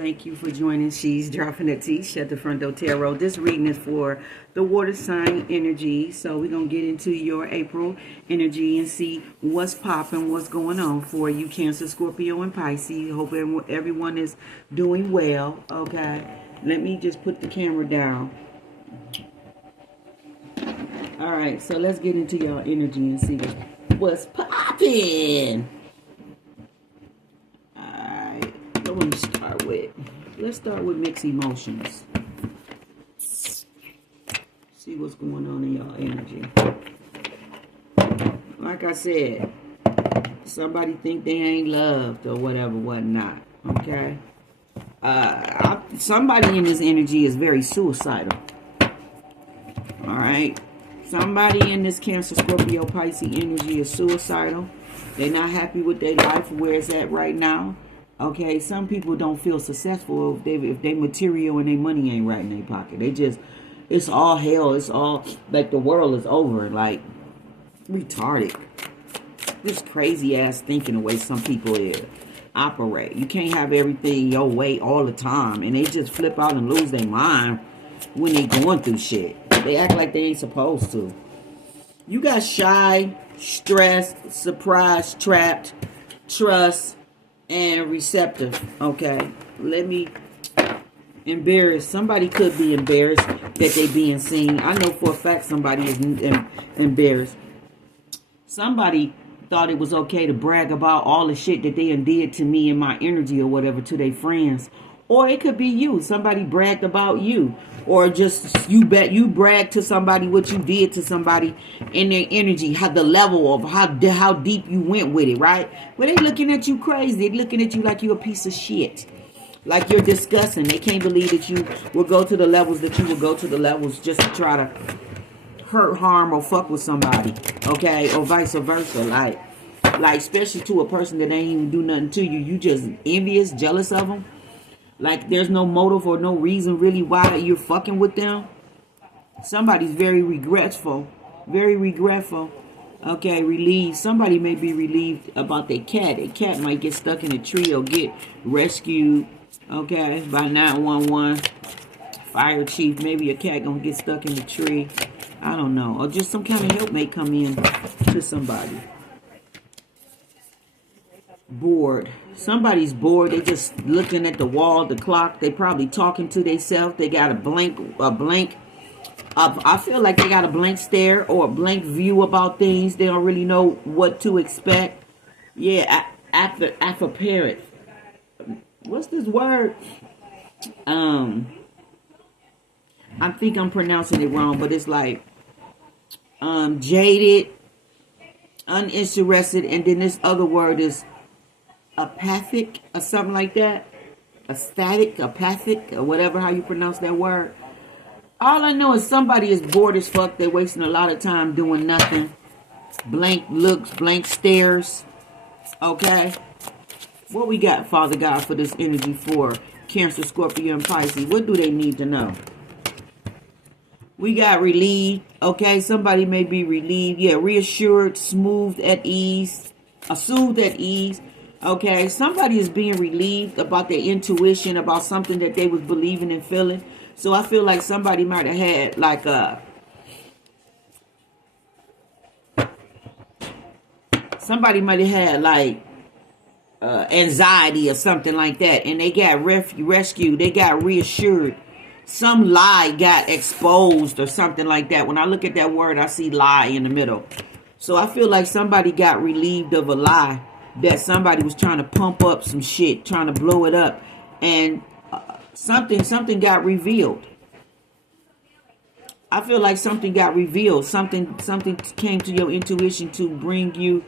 Thank you for joining She's Dropping the Tea, Shut the Front Door Tarot. This reading is for the water sign energy. So we're going to get into your April energy and see what's popping, what's going on for you, Cancer, Scorpio, and Pisces. Hope everyone is doing well. Okay. Let me just put the camera down. All right. So let's get into your energy and see what's popping. Let's start with mixed emotions. See what's going on in your energy. Like I said, somebody think they ain't loved or whatnot. Okay. Somebody in this energy is very suicidal. All right. Somebody in this Cancer, Scorpio, Pisces energy is suicidal. They're not happy with their life, where it's at right now. Okay, some people don't feel successful if they material and their money ain't right in their pocket. They just, it's all hell. It's all like the world is over. Like, retarded. This crazy ass thinking the way some people operate. You can't have everything your way all the time. And they just flip out and lose their mind when they going through shit. They act like they ain't supposed to. You got shy, stressed, surprised, trapped, trust, and receptive. Okay, let me embarrassed. Somebody could be embarrassed that they being seen. I know for a fact somebody is embarrassed. Somebody thought it was okay to brag about all the shit that they did to me and my energy or whatever to their friends. Or it could be you. Somebody bragged about you. Or just you brag to somebody what you did to somebody in their energy, how the level of how deep you went with it, right? But they looking at you crazy. They looking at you like you're a piece of shit. Like you're disgusting. They can't believe that you will go to the levels that you will go to the levels just to try to hurt, harm, or fuck with somebody. Okay? Or vice versa. Like especially to a person that ain't even do nothing to you. You just envious, jealous of them. Like there's no motive or no reason really why you're fucking with them. Somebody's very regretful. Very regretful. Okay, relieved. Somebody may be relieved about their cat. A cat might get stuck in a tree or get rescued. Okay, by 911. Fire chief. Maybe a cat gonna get stuck in the tree. I don't know. Or just some kind of help may come in to somebody. Bored. Somebody's bored. They just looking at the wall, the clock. They probably talking to themselves. They got a blank. I feel like they got a blank stare or a blank view about things. They don't really know what to expect. Yeah, apparent. What's this word? I think I'm pronouncing it wrong, but it's like jaded, uninterested, and then this other word is apathic or something like that. Apathic, or whatever how you pronounce that word. All I know is somebody is bored as fuck. They're wasting a lot of time doing nothing. Blank looks, blank stares. Okay? What we got, Father God, for this energy for Cancer, Scorpio, and Pisces? What do they need to know? We got relieved. Okay? Somebody may be relieved. Yeah, reassured, soothed at ease. Okay, somebody is being relieved about their intuition, about something that they was believing and feeling. So I feel like somebody might have had like anxiety or something like that, and they got rescued. They got reassured. Some lie got exposed or something like that. When I look at that word, I see lie in the middle. So I feel like somebody got relieved of a lie. That somebody was trying to pump up some shit, trying to blow it up, and something got revealed. I feel like something got revealed. Something came to your intuition to bring you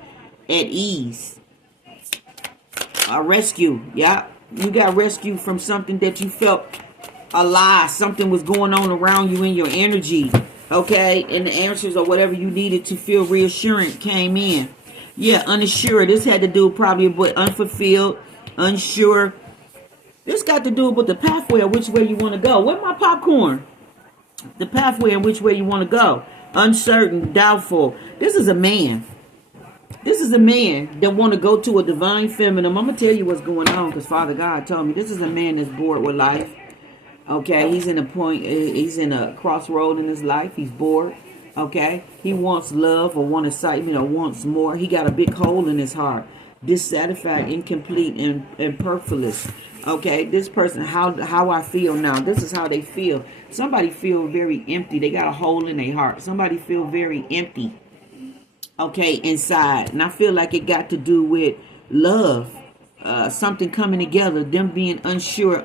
at ease. A rescue, yeah. You got rescued from something that you felt a lie. Something was going on around you in your energy, okay? And the answers or whatever you needed to feel reassurance came in. Yeah, unassured. This had to do probably with unfulfilled, unsure. This got to do with the pathway of which way you want to go. Where's my popcorn? The pathway in which way you want to go. Uncertain, doubtful. This is a man. This is a man that want to go to a divine feminine. I'm going to tell you what's going on because Father God told me. This is a man that's bored with life. Okay, he's in a crossroad in his life. He's bored. Okay, he wants love or wants excitement or wants more. He got a big hole in his heart. Dissatisfied, incomplete, and purposeless. Okay, this person, how I feel now. This is how they feel. Somebody feel very empty. They got a hole in their heart. Somebody feel very empty. Okay, inside. And I feel like it got to do with love. Something coming together. Them being unsure,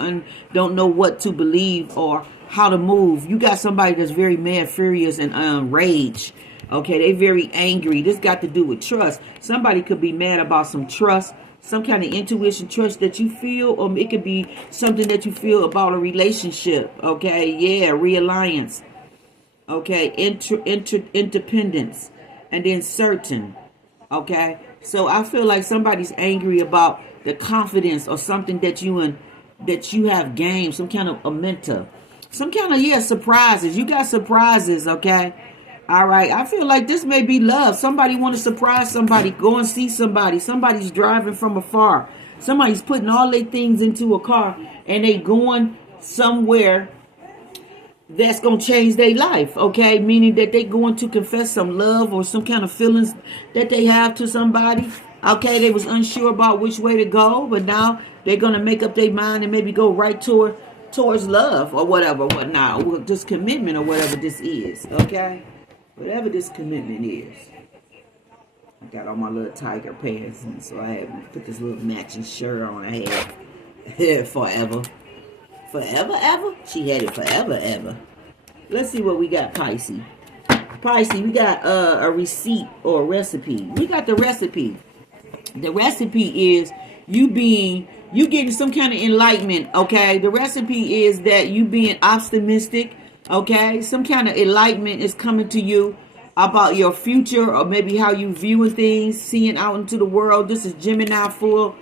don't know what to believe or how to move. You got somebody that's very mad, furious, and rage. Okay, they very angry. This got to do with trust. Somebody could be mad about some trust, some kind of intuition, trust that you feel, or it could be something that you feel about a relationship. Okay, yeah, realliance. Okay, independence, and then certain. Okay, so I feel like somebody's angry about the confidence or something that you have gained, some kind of a mentor, some kind of surprises. You got surprises. Okay. All right, I feel like this may be love. Somebody want to surprise somebody, go and see somebody. Somebody's driving from afar. Somebody's putting all their things into a car and they going somewhere that's going to change their life, okay? Meaning that they going to confess some love or some kind of feelings that they have to somebody. Okay, they was unsure about which way to go, but now they're going to make up their mind and maybe go right towards love or whatever, whatnot, this commitment or whatever this is, okay? Whatever this commitment is. I got on my little tiger pants, and so I had to put this little matching shirt on. I had forever. Forever, ever? She had it forever, ever. Let's see what we got, Pisces. Pisces, we got a receipt or a recipe. We got the recipe. The recipe is you getting some kind of enlightenment, okay? The recipe is that you being optimistic. Okay, some kind of enlightenment is coming to you about your future or maybe how you viewing things, seeing out into the world. This is Gemini full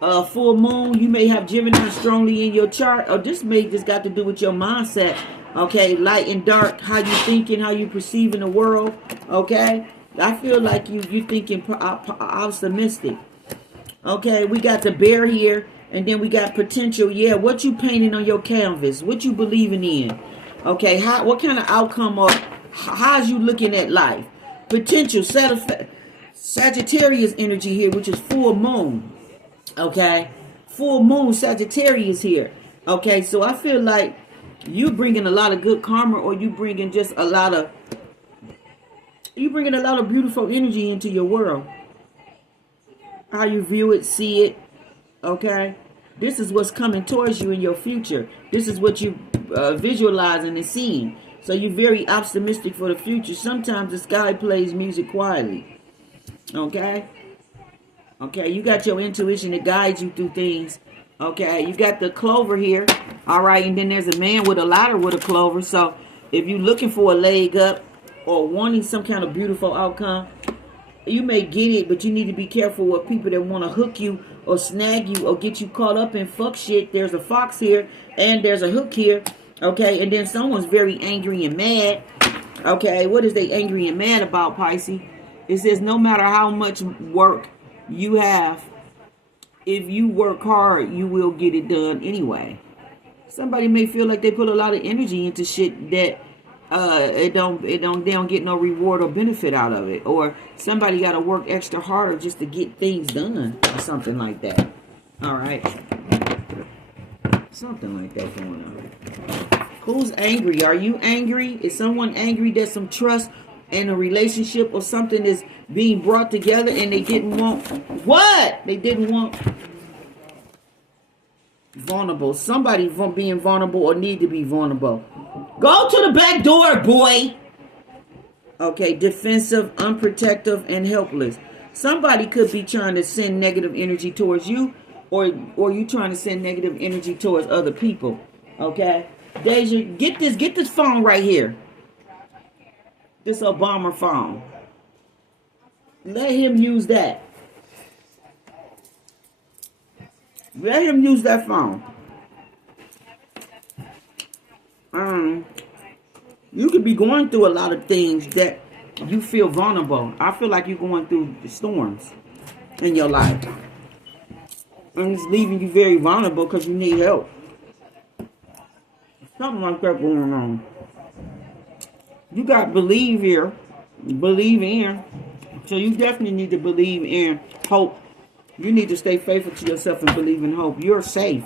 moon. You may have Gemini strongly in your chart, or this may just got to do with your mindset. Okay, light and dark, how you thinking, how you perceiving the world. Okay, I feel like you thinking optimistic. Okay, we got the bear here, and then we got potential. Yeah, what you painting on your canvas, what you believing in. Okay, what kind of outcome or how's you looking at life? Potential, Sagittarius energy here, which is full moon. Okay, full moon Sagittarius here. Okay, so I feel like you bringing a lot of good karma, or you bringing just a lot of beautiful energy into your world. How you view it, see it. Okay, this is what's coming towards you in your future. This is what you visualizing and seeing. So you're very optimistic for the future. Sometimes the sky plays music quietly. Okay, you got your intuition that guides you through things. Okay, you got the clover here. All right, and then there's a man with a ladder with a clover. So if you're looking for a leg up or wanting some kind of beautiful outcome, you may get it, but you need to be careful with people that want to hook you or snag you or get you caught up in fuck shit. There's a fox here and there's a hook here. Okay, and then someone's very angry and mad. Okay, what is they angry and mad about, Pisces? It says no matter how much work you have, if you work hard, you will get it done anyway. Somebody may feel like they put a lot of energy into shit that they don't get no reward or benefit out of it, or somebody got to work extra harder just to get things done or something like that. All right, something like that going on. Who's angry? Are you angry? Is someone angry that some trust in a relationship or something is being brought together and they didn't want what? They didn't want vulnerable. Somebody being vulnerable or need to be vulnerable. Go to the back door, boy. Okay, defensive, unprotective, and helpless. Somebody could be trying to send negative energy towards you, or you trying to send negative energy towards other people. Okay, Deja, get this phone right here. This Obama phone. Let him use that. Let him use that phone. You could be going through a lot of things that you feel vulnerable. I feel like you're going through storms in your life. And it's leaving you very vulnerable because you need help. Something like that going on. You got to believe here. Believe in. So you definitely need to believe in hope. You need to stay faithful to yourself and believe in hope. You're safe.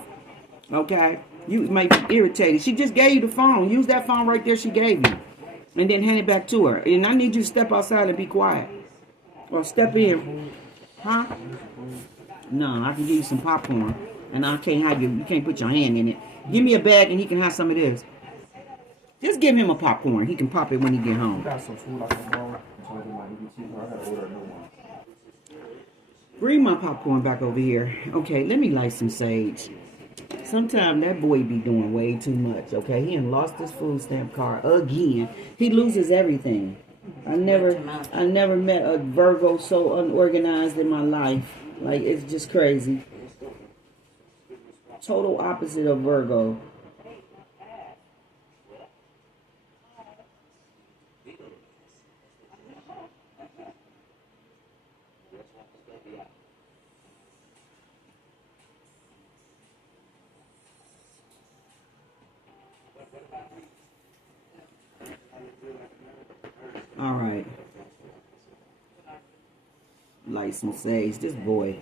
Okay? You might be irritated. She just gave you the phone. Use that phone right there she gave you. And then hand it back to her. And I need you to step outside and be quiet. Or step in. Huh? No, I can give you some popcorn. And I can't have you can't put your hand in it. Give me a bag and he can have some of this. Just give him a popcorn. He can pop it when he get home. Got some food I can borrow. I gotta order a new one. Bring my popcorn back over here. Okay, let me light some sage. Sometimes that boy be doing way too much. Okay, he done lost his food stamp card again. He loses everything. I never met a Virgo so unorganized in my life. Like, it's just crazy. Total opposite of Virgo. All right. Light some sage. This boy.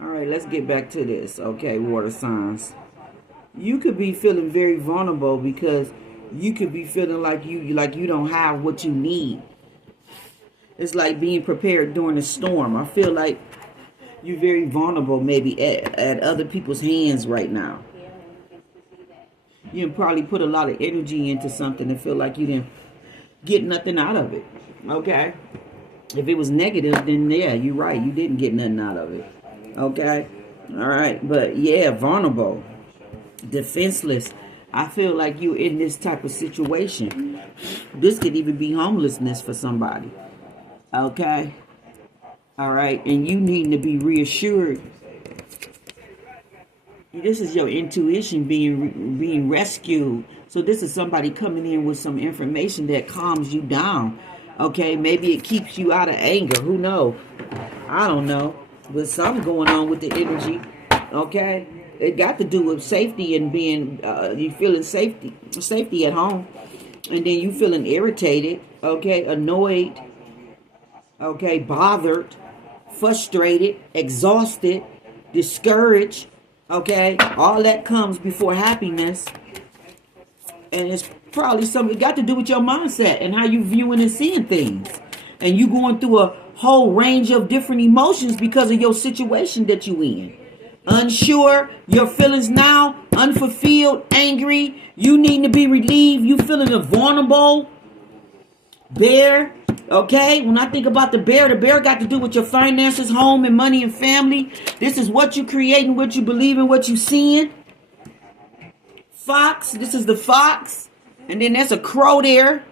All right, let's get back to this. Okay, water signs. You could be feeling very vulnerable because you could be feeling like you don't have what you need. It's like being prepared during a storm. I feel like you're very vulnerable maybe at other people's hands right now. You probably put a lot of energy into something and feel like you didn't get nothing out of it. Okay? If it was negative, then yeah, you're right. You didn't get nothing out of it. Okay? All right. But yeah, vulnerable. Defenseless. I feel like you're in this type of situation. This could even be homelessness for somebody. Okay? All right? And you need to be reassured. This is your intuition being rescued. So this is somebody coming in with some information that calms you down. Okay? Maybe it keeps you out of anger. Who knows? I don't know. But something going on with the energy. Okay? It got to do with safety and being, you feeling safety at home. And then you feeling irritated, okay, annoyed, okay, bothered, frustrated, exhausted, discouraged, okay. All that comes before happiness. And it's probably something, it got to do with your mindset and how you viewing and seeing things. And you going through a whole range of different emotions because of your situation that you in. Unsure, your feelings now, unfulfilled, angry, you need to be relieved, you feeling vulnerable, bear, okay? When I think about the bear got to do with your finances, home and money and family. This is what you creating, what you believe in, what you seeing. Fox, this is the fox, and then there's a crow there,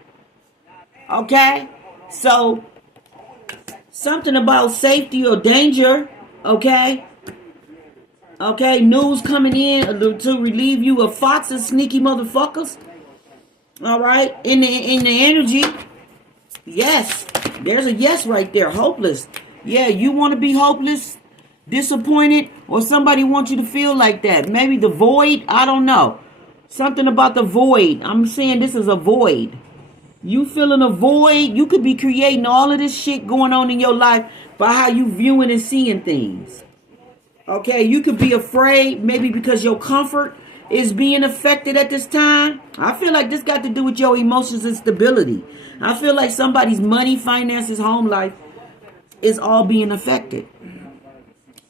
okay? So, something about safety or danger, okay? Okay, news coming in to relieve you of foxes, sneaky motherfuckers. All right, in the energy, yes, there's a yes right there. Hopeless, yeah. You want to be hopeless, disappointed, or somebody wants you to feel like that. Maybe the void. I don't know. Something about the void. I'm saying this is a void. You feeling a void. You could be creating all of this shit going on in your life by how you viewing and seeing things. Okay, you could be afraid maybe because your comfort is being affected at this time. I feel like this got to do with your emotions and stability. I feel like somebody's money, finances, home life is all being affected.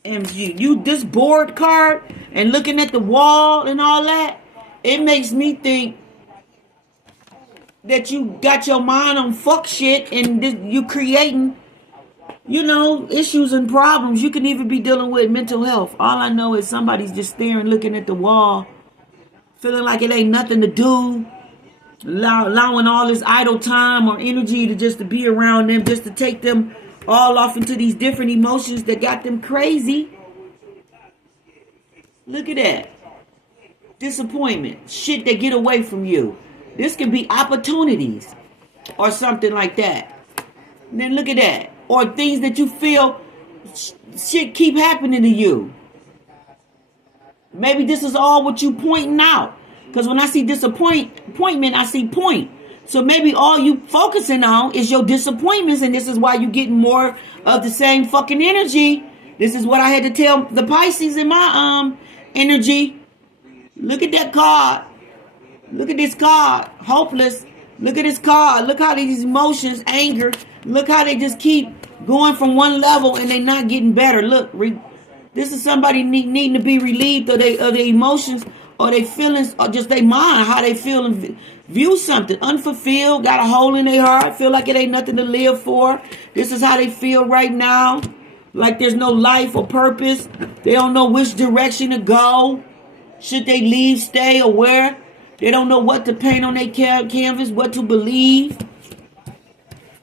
And you this bored card and looking at the wall and all that, it makes me think that you got your mind on fuck shit and you creating, you know, issues and problems. You can even be dealing with mental health. All I know is somebody's just staring, looking at the wall, feeling like it ain't nothing to do, allowing all this idle time or energy to be around them, just to take them all off into these different emotions that got them crazy. Look at that. Disappointment. Shit that get away from you. This can be opportunities or something like that. And then look at that. Or things that you feel shit keep happening to you. Maybe this is all what you pointing out. Because when I see disappointment, I see point. So maybe all you focusing on is your disappointments, and this is why you getting more of the same fucking energy. This is what I had to tell the Pisces in my energy. Look at that card. Look at this card. Hopeless. Look at this card. Look how these emotions, anger, look how they just keep going from one level and they not getting better. Look, this is somebody needing to be relieved of their emotions or their feelings or just their mind, how they feel and view something. Unfulfilled, got a hole in their heart, feel like it ain't nothing to live for. This is how they feel right now. Like there's no life or purpose. They don't know which direction to go. Should they leave, stay, or where? They don't know what to paint on their canvas, what to believe.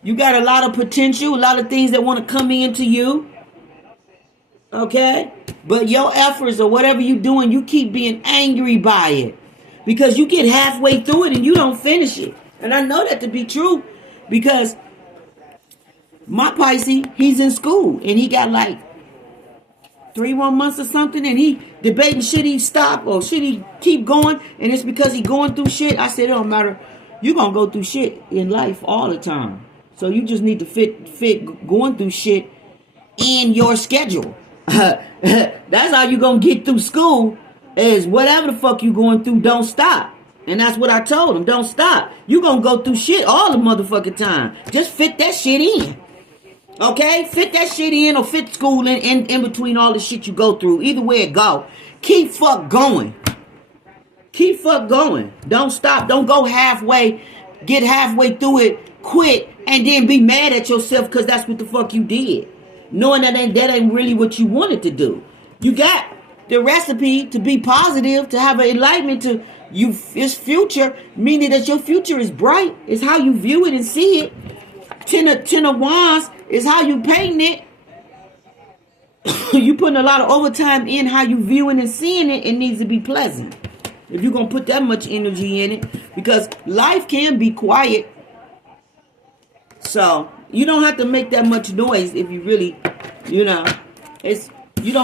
You got a lot of potential, a lot of things that want to come into you. Okay? But your efforts or whatever you're doing, you keep being angry by it. Because you get halfway through it and you don't finish it. And I know that to be true. Because my Pisces, he's in school. And he got like 3 more months or something. And he debating, should he stop or should he keep going? And it's because he going through shit. I said, it don't matter. You're going to go through shit in life all the time. So you just need to fit going through shit in your schedule. That's how you going to get through school, is whatever the fuck you going through, don't stop. And that's what I told him, don't stop. You going to go through shit all the motherfucking time. Just fit that shit in. Okay? Fit that shit in or fit school in between all the shit you go through. Either way it go. Keep fuck going. Keep fuck going. Don't stop. Don't go halfway. Get halfway through it, quit, and then be mad at yourself because that's what the fuck you did. Knowing that ain't really what you wanted to do. You got the recipe to be positive, to have an enlightenment to you. It's future, meaning that your future is bright. It's how you view it and see it. Ten of Wands is how you painting it. You putting a lot of overtime in how you viewing and seeing it. It needs to be pleasant. If you're going to put that much energy in it. Because life can be quiet. So you don't have to make that much noise if you really, you don't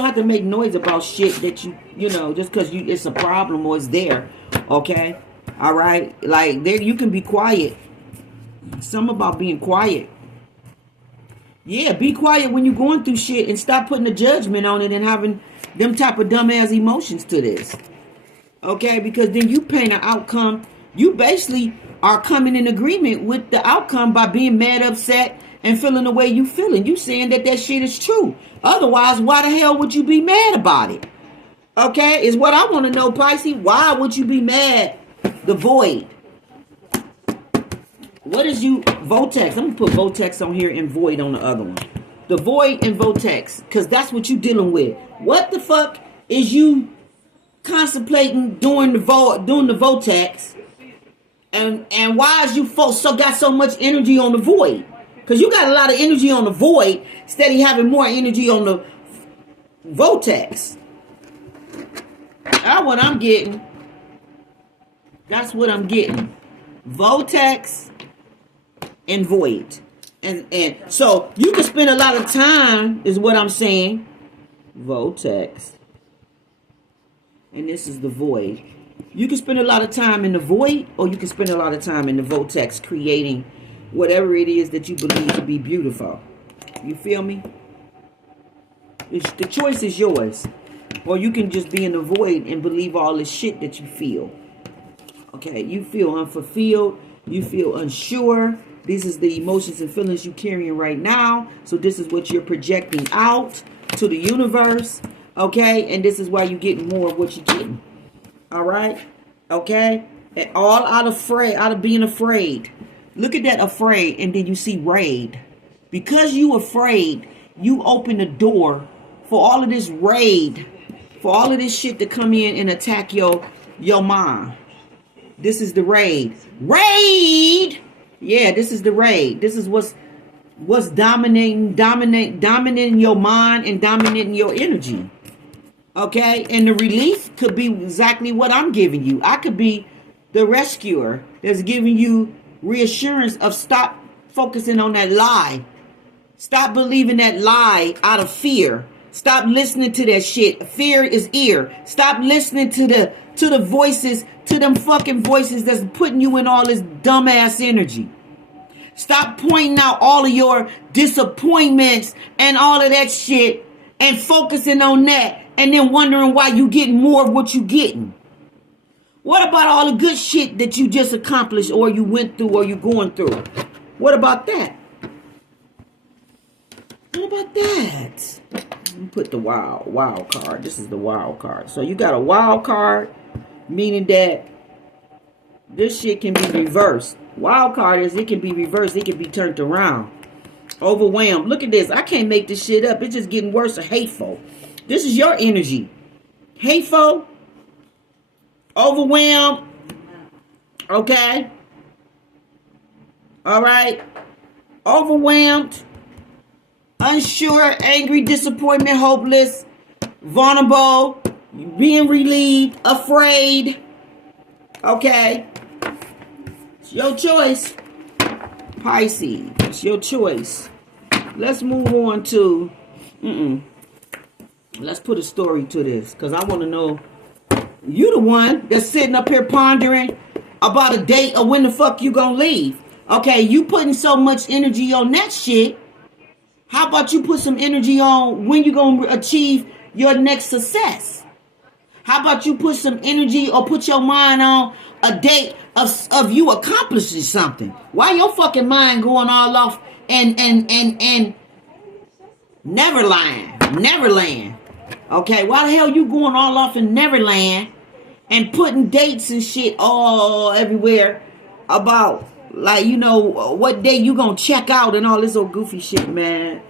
have to make noise about shit that just because it's a problem or it's there. Okay? All right? Like, there you can be quiet. Something about being quiet. Yeah, be quiet when you're going through shit and stop putting a judgment on it and having them type of dumbass emotions to this. Okay? Because then you paint an outcome. You basically are coming in agreement with the outcome by being mad, upset, and feeling the way you feeling. You saying that shit is true. Otherwise, why the hell would you be mad about it? Okay? Is what I want to know, Pisces. Why would you be mad? The void. What is you, Votex? I'm going to put Votex on here and void on the other one. The void and Votex. Because that's what you dealing with. What the fuck is you contemplating doing the Votex? And why is you folks got so much energy on the void? Because you got a lot of energy on the void instead of having more energy on the Votex. That's what I'm getting. That's what I'm getting. Votex and void. And so you can spend a lot of time, is what I'm saying. Votex. And this is the void. You can spend a lot of time in the void, or you can spend a lot of time in the Votex creating whatever it is that you believe to be beautiful. You feel me? The choice is yours. Or you can just be in the void and believe all the shit that you feel. Okay, you feel unfulfilled. You feel unsure. This is the emotions and feelings you're carrying right now. So this is what you're projecting out to the universe. Okay, and this is why you're getting more of what you're getting. All right, okay, and all out of being afraid. Look at that, afraid, and then you see raid. Because you afraid, you open the door for all of this raid, for all of this shit to come in and attack your mind. This is the raid. Raid. Yeah, this is the raid. This is what's dominating your mind and dominating your energy. Okay, and the relief could be exactly what I'm giving you. I could be the rescuer that's giving you reassurance of stop focusing on that lie. Stop believing that lie out of fear. Stop listening to that shit. Fear is ear. Stop listening to the voices, to them fucking voices that's putting you in all this dumbass energy. Stop pointing out all of your disappointments and all of that shit and focusing on that and then wondering why you getting more of what you getting. What about all the good shit that you just accomplished or you went through or you going through? What about that? What about that? Let me put the wild card. This is the wild card. So you got a wild card, meaning that this shit can be reversed. Wild card is it can be reversed. It can be turned around. Overwhelmed. Look at this. I can't make this shit up. It's just getting worse and hateful. This is your energy. Hateful. Overwhelmed. Okay. All right. Overwhelmed. Unsure, angry, disappointment, hopeless, vulnerable, being relieved, afraid. Okay. It's your choice. Pisces. It's your choice. Let's move on to... Let's put a story to this. Because I want to know... You the one that's sitting up here pondering about a date or when the fuck you gonna leave. Okay, you putting so much energy on that shit. How about you put some energy on when you gonna achieve your next success? How about you put some energy or put your mind on a date of you accomplishing something? Why your fucking mind going all off and Neverland? Okay, why the hell you going all off in Neverland and putting dates and shit all everywhere about, like, you know, what day you gonna check out and all this old goofy shit, man?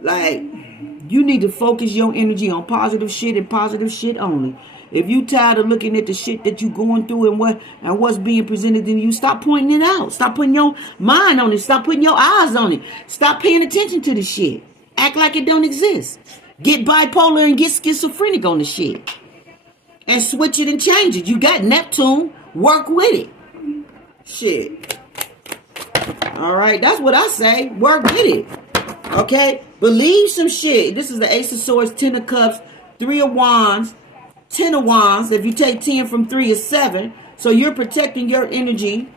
Like, you need to focus your energy on positive shit and positive shit only. If you tired of looking at the shit that you going through and what's being presented to you, stop pointing it out. Stop putting your mind on it. Stop putting your eyes on it. Stop paying attention to the shit. Act like it don't exist. Get bipolar and get schizophrenic on the shit. And switch it and change it. You got Neptune. Work with it. Shit. All right. That's what I say. Work with it. Okay? Believe some shit. This is the Ace of Swords, 10 of Cups, 3 of Wands, 10 of Wands. If you take 10 from 3 is 7. So you're protecting your energy.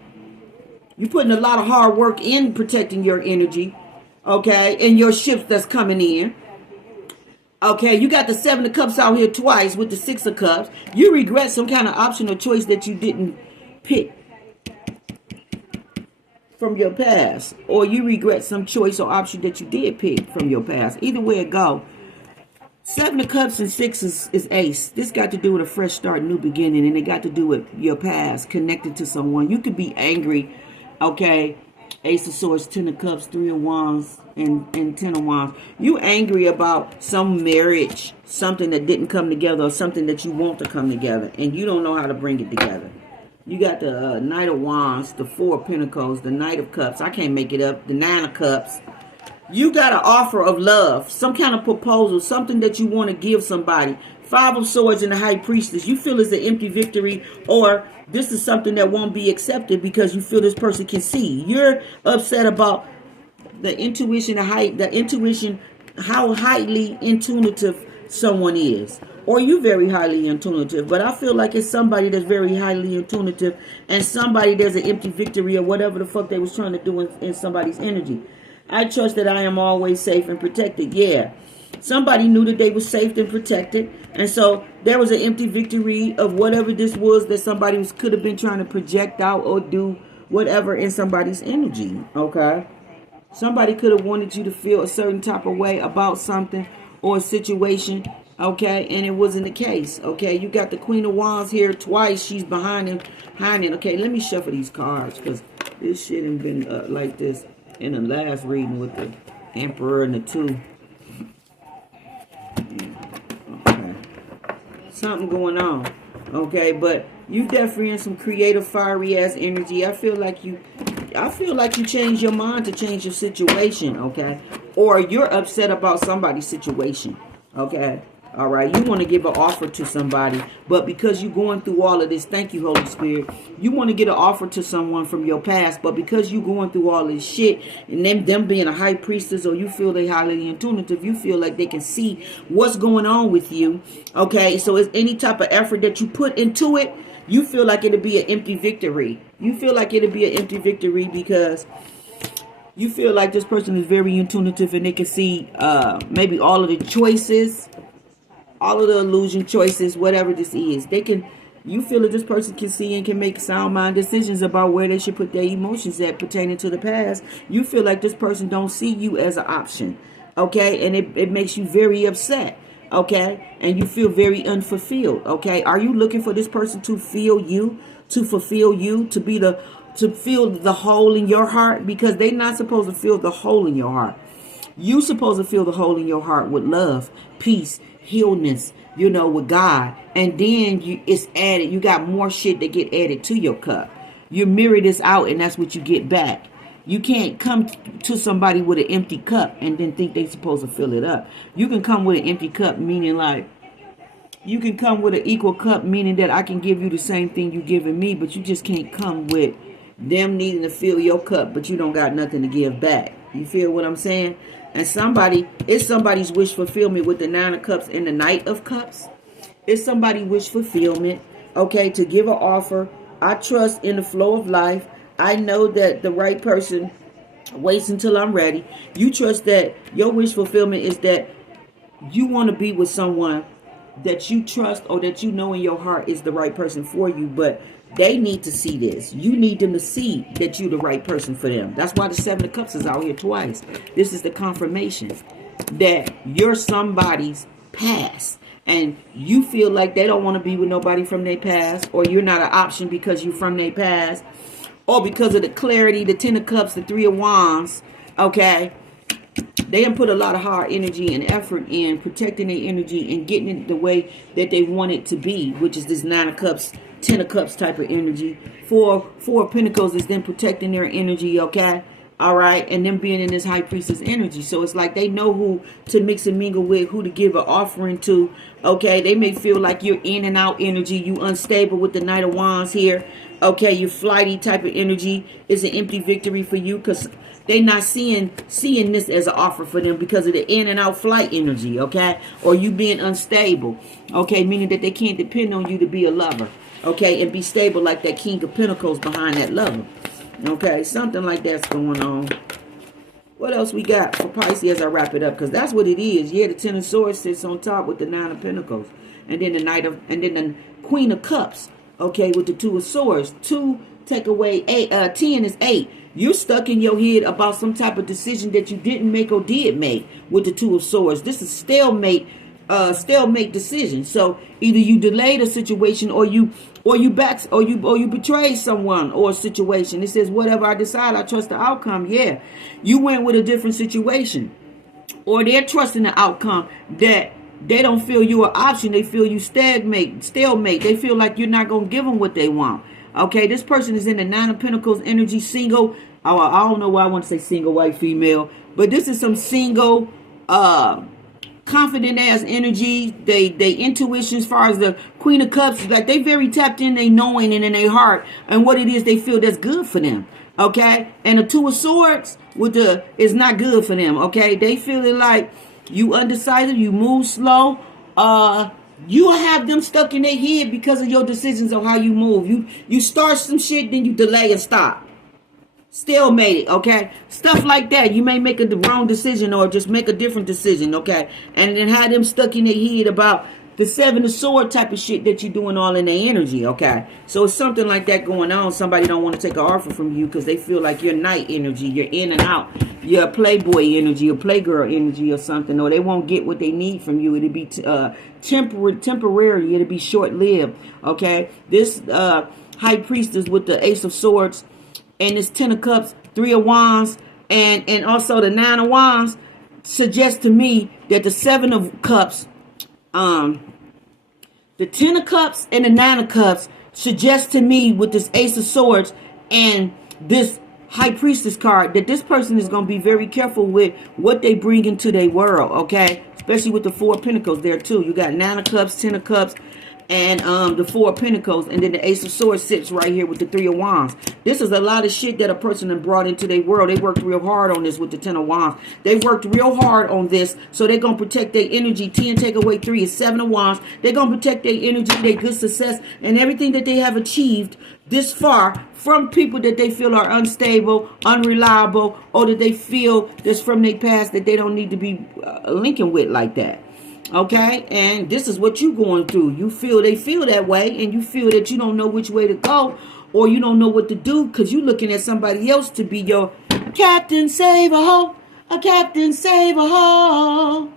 You're putting a lot of hard work in protecting your energy. Okay? And your ships that's coming in. Okay, you got the 7 of Cups out here twice with the 6 of Cups. You regret some kind of option or choice that you didn't pick from your past. Or you regret some choice or option that you did pick from your past. Either way it go. 7 of Cups and 6 is Ace. This got to do with a fresh start, new beginning. And it got to do with your past, connected to someone. You could be angry, okay? Ace of Swords, 10 of Cups, 3 of Wands, and 10 of Wands. You angry about some marriage, something that didn't come together, or something that you want to come together, and you don't know how to bring it together. You got the Knight of Wands, the 4 of Pentacles, the Knight of Cups. I can't make it up. The 9 of Cups. You got an offer of love, some kind of proposal, something that you want to give somebody. 5 of Swords and the High Priestess. You feel it's an empty victory, or this is something that won't be accepted because you feel this person can see. You're upset about the intuition, how highly intuitive someone is. Or you very highly intuitive. But I feel like it's somebody that's very highly intuitive and somebody there's an empty victory or whatever the fuck they was trying to do in somebody's energy. I trust that I am always safe and protected. Yeah. Somebody knew that they were safe and protected. And so there was an empty victory of whatever this was that somebody could have been trying to project out or do whatever in somebody's energy. Okay. Somebody could have wanted you to feel a certain type of way about something or a situation. Okay. And it wasn't the case. Okay. You got the Queen of Wands here twice. She's behind it. Okay. Let me shuffle these cards because this shit ain't been like this in the last reading with the Emperor and the 2. Okay. Something going on. Okay, but you definitely in some creative, fiery ass energy. I feel like you change your mind to change your situation, okay? Or you're upset about somebody's situation, okay? All right, you want to give an offer to somebody, but because you're going through all of this, thank you, Holy Spirit, you want to get an offer to someone from your past, but because you're going through all this shit, and them being a high priestess, or you feel they highly intuitive, you feel like they can see what's going on with you, okay? So it's any type of effort that you put into it, you feel like it'll be an empty victory. You feel like it'll be an empty victory because you feel like this person is very intuitive and they can see maybe all of the choices, all of the illusion choices, whatever this is. You feel that this person can see and can make sound mind decisions about where they should put their emotions at pertaining to the past. You feel like this person don't see you as an option, okay? And it makes you very upset, okay? And you feel very unfulfilled, okay? Are you looking for this person to feel you, to fulfill you, to feel the hole in your heart? Because they're not supposed to feel the hole in your heart. You supposed to feel the hole in your heart with love, peace, healness, with God. And then it's added. You got more shit that get added to your cup. You mirror this out and that's what you get back. You can't come to somebody with an empty cup and then think they're supposed to fill it up. You can come with an empty cup, meaning like, you can come with an equal cup, meaning that I can give you the same thing you're giving me, but you just can't come with them needing to fill your cup, but you don't got nothing to give back. You feel what I'm saying? And it's somebody's wish fulfillment with the 9 of Cups and the Knight of Cups. It's somebody's wish fulfillment, okay, to give an offer. I trust in the flow of life. I know that the right person waits until I'm ready. You trust that your wish fulfillment is that you want to be with someone that you trust or that you know in your heart is the right person for you, but they need to see this. You need them to see that you're the right person for them. That's why the 7 of Cups is out here twice. This is the confirmation that you're somebody's past. And you feel like they don't want to be with nobody from their past, or you're not an option because you're from their past, or because of the clarity, the 10 of Cups, the 3 of Wands, okay? They have put a lot of hard energy and effort in protecting their energy and getting it the way that they want it to be, which is this 9 of Cups, 10 of Cups type of energy. 4 of Pentacles is then protecting their energy, okay? All right, and them being in this High Priestess energy. So it's like they know who to mix and mingle with, who to give an offering to, okay? They may feel like you're in and out energy, you unstable with the Knight of Wands here, okay? You flighty type of energy is an empty victory for you because they're not seeing this as an offer for them because of the in and out flight energy, okay? Or you being unstable, okay? Meaning that they can't depend on you to be a lover, okay? And be stable like that King of Pentacles behind that lover, okay? Something like that's going on. What else we got for Pisces as I wrap it up? Because that's what it is. Yeah, the 10 of Swords sits on top with the 9 of Pentacles. And then and then the Queen of Cups, okay, with the 2 of Swords. 2 take away 8, 10 is 8. You're stuck in your head about some type of decision that you didn't make or did make with the 2 of Swords. This is stalemate decision. So either you delayed a situation or you betrayed someone or a situation. It says whatever I decide, I trust the outcome. Yeah, you went with a different situation, or they're trusting the outcome that they don't feel you an option. They feel you stalemate. They feel like you're not gonna give them what they want. Okay, this person is in the 9 of Pentacles energy, single. Oh, I don't know why I want to say single, white, female, but this is some single, confident ass energy. They intuition as far as the Queen of Cups, like they very tapped in, they knowing and in their heart and what it is they feel that's good for them. Okay, and the 2 of Swords is not good for them. Okay, they feeling like you undecided, you move slow. You have them stuck in their head because of your decisions on how you move. You start some shit, then you delay and stop. Stalemate, okay? Stuff like that. You may make the wrong decision or just make a different decision, okay? And then have them stuck in their head about the 7 of Swords type of shit that you're doing all in their energy, okay? So it's something like that going on. Somebody don't want to take an offer from you because they feel like you're night energy. You're in and out. You're a playboy energy or playgirl energy or something. Or they won't get what they need from you. It'll be temporary. It'll be short-lived, okay? This High Priestess with the Ace of Swords and this 10 of Cups, 3 of Wands, and also the 9 of Wands suggests to me that the 7 of Cups, the 10 of Cups and the 9 of Cups suggest to me with this Ace of Swords and this High Priestess card that this person is going to be very careful with what they bring into their world, okay? especially with the Four of Pentacles there too. You got Nine of Cups, Ten of Cups, and the Four of Pentacles, and then the Ace of Swords sits right here with the Three of Wands. This is a lot of shit that a person has brought into their world. They worked real hard on this with the Ten of Wands. They worked real hard on this, so they're going to protect their energy. 10 take away 3 is 7 of Wands. They're going to protect their energy, their good success, and everything that they have achieved this far from people that they feel are unstable, unreliable, or that they feel that's from their past that they don't need to be linking with like that. Okay, and this is what you're going through. They feel that way, and you feel that you don't know which way to go, or you don't know what to do because you're looking at somebody else to be your captain, save a hoe, a captain, save a hoe,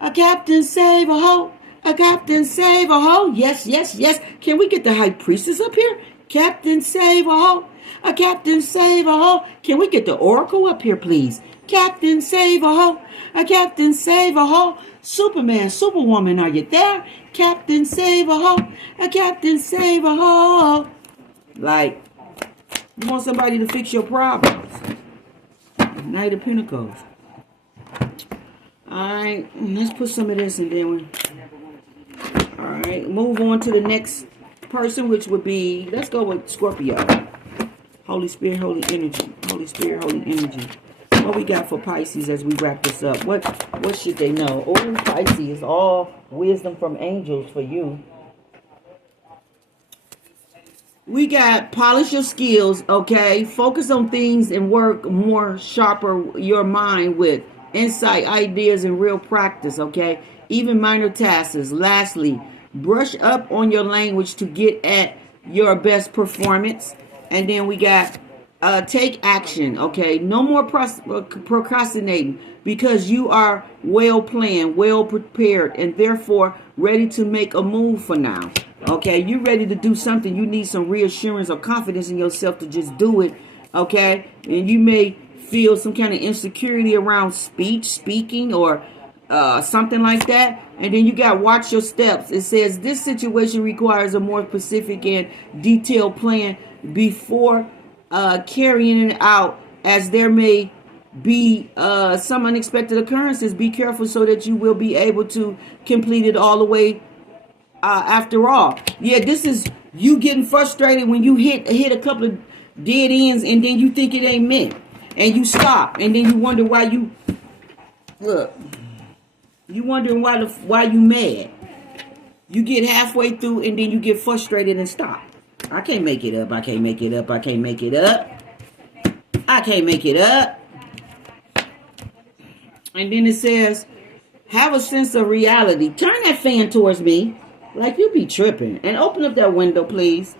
a captain, save a hoe, a captain, save a hoe. Yes, yes, yes. Can we get the High Priestess up here? Captain, save a hoe, a captain, save a hoe. Can we get the Oracle up here, please? Captain, save a hoe, a captain, save a hoe. Superman, Superwoman, are you there? Captain, save a hoe, a captain, save a hoe. Like, you want somebody to fix your problems. Knight of Pentacles. Alright, let's put some of this in there. Alright, move on to the next person, which would be, let's go with Scorpio. Holy Spirit, Holy Energy. Holy Spirit, Holy Energy. What we got for Pisces as we wrap this up? What should they know? Oh, Pisces, all wisdom from angels for you. We got polish your skills, okay? Focus on things and work more sharper your mind with insight, ideas, and real practice, okay? Even minor tasks. Lastly, brush up on your language to get at your best performance. And then we got take action, okay? No more procrastinating because you are well planned, well prepared, and therefore ready to make a move for now. Okay, you're ready to do something. You need some reassurance or confidence in yourself to just do it, okay? And you may feel some kind of insecurity around speaking, or something like that. And then you got watch your steps. It says this situation requires a more specific and detailed plan before carrying it out, as there may be some unexpected occurrences. Be careful so that you will be able to complete it all the way after all. Yeah, this is you getting frustrated when you hit a couple of dead ends and then you think it ain't meant and you stop, and then you wonder why you wondering why you mad. You get halfway through and then you get frustrated and stop. I can't make it up. I can't make it up. I can't make it up. I can't make it up. And then it says, have a sense of reality. Turn that fan towards me like you be tripping. And open up that window, please.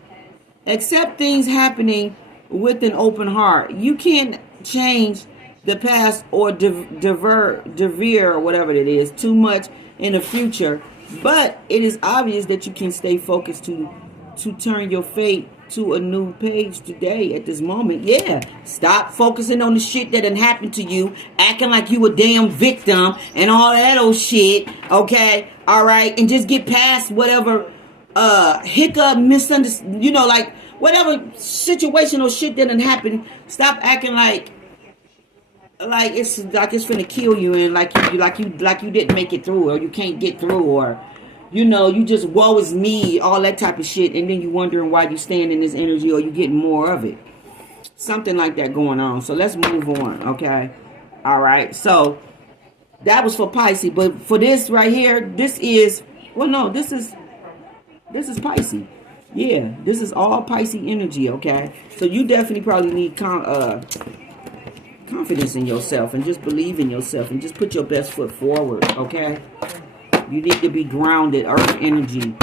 Accept things happening with an open heart. You can't change the past or devere or whatever it is too much in the future. But it is obvious that you can stay focused to turn your fate to a new page today at this moment. Yeah, stop focusing on the shit that done happened to you, acting like you a damn victim and all that old shit, okay? All right, and just get past whatever hiccup, misunderstanding, like whatever situational shit that done happened. Stop acting like it's finna kill you, and like you didn't make it through, or you can't get through, or you just woe is me, all that type of shit, and then you wondering why you stand in this energy, or you getting more of it. Something like that going on. So let's move on, okay? All right. So that was for Pisces, but for this right here, this is Pisces. Yeah, this is all Pisces energy, okay? So you definitely probably need confidence in yourself, and just believe in yourself, and just put your best foot forward, okay? You need to be grounded, earth energy.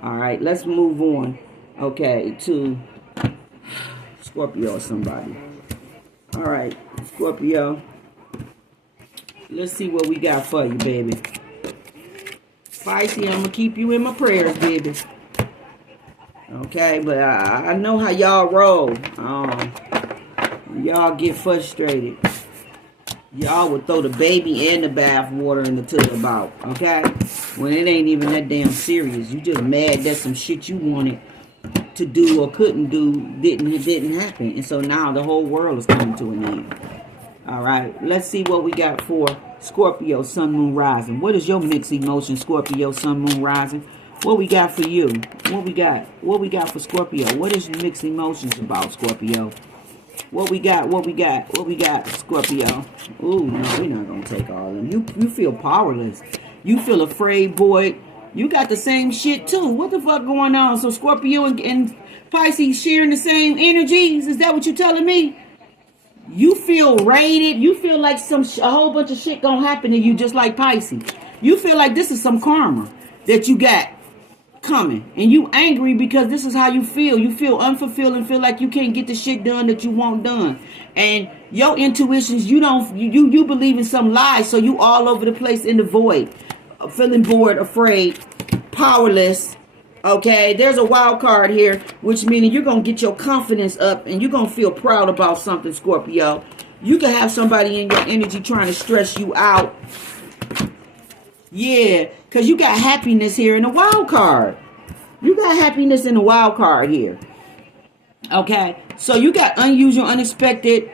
All right, let's move on, okay, to Scorpio or somebody. All right, Scorpio. Let's see what we got for you, baby. Pisces, I'm going to keep you in my prayers, baby. Okay, but I know how y'all roll. Y'all get frustrated. Y'all would throw the baby and the bath water into the bowl, okay? When it ain't even that damn serious. You just mad that some shit you wanted to do or couldn't do didn't happen. And so now the whole world is coming to an end. All right, let's see what we got for Scorpio, Sun, Moon, Rising. What is your mixed emotion, Scorpio, Sun, Moon, Rising? What we got for you? What we got? What we got for Scorpio? What is your mixed emotions about, Scorpio? What we got? What we got? What we got, Scorpio? Ooh, no, we're not gonna take all of them. You feel powerless. You feel afraid, boy. You got the same shit too. What the fuck going on? So Scorpio and Pisces sharing the same energies? Is that what you telling me? You feel raided. You feel like a whole bunch of shit gonna happen to you, just like Pisces. You feel like this is some karma that you got coming, and you angry because this is how you feel. You feel unfulfilled and feel like you can't get the shit done that you want done. And your intuitions, you believe in some lies, so you all over the place in the void, feeling bored, afraid, powerless. Okay, there's a wild card here, which means you're going to get your confidence up and you're going to feel proud about something, Scorpio. You can have somebody in your energy trying to stress you out. Yeah, because you got happiness here in the wild card. You got happiness in the wild card here. Okay, so you got unusual, unexpected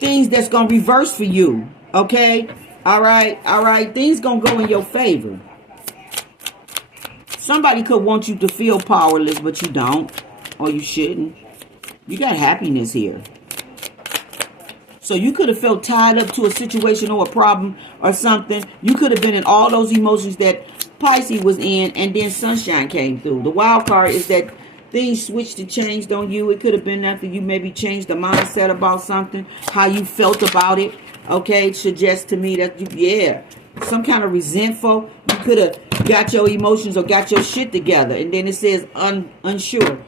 things that's going to reverse for you. Okay, all right. Things going to go in your favor. Somebody could want you to feel powerless, but you don't, or you shouldn't. You got happiness here. So you could have felt tied up to a situation or a problem or something. You could have been in all those emotions that Pisces was in, and then sunshine came through. The wild card is that things switched and changed on you. It could have been after you maybe changed the mindset about something, how you felt about it. Okay, it suggests to me that some kind of resentful. You could have got your emotions or got your shit together, and then it says unsure.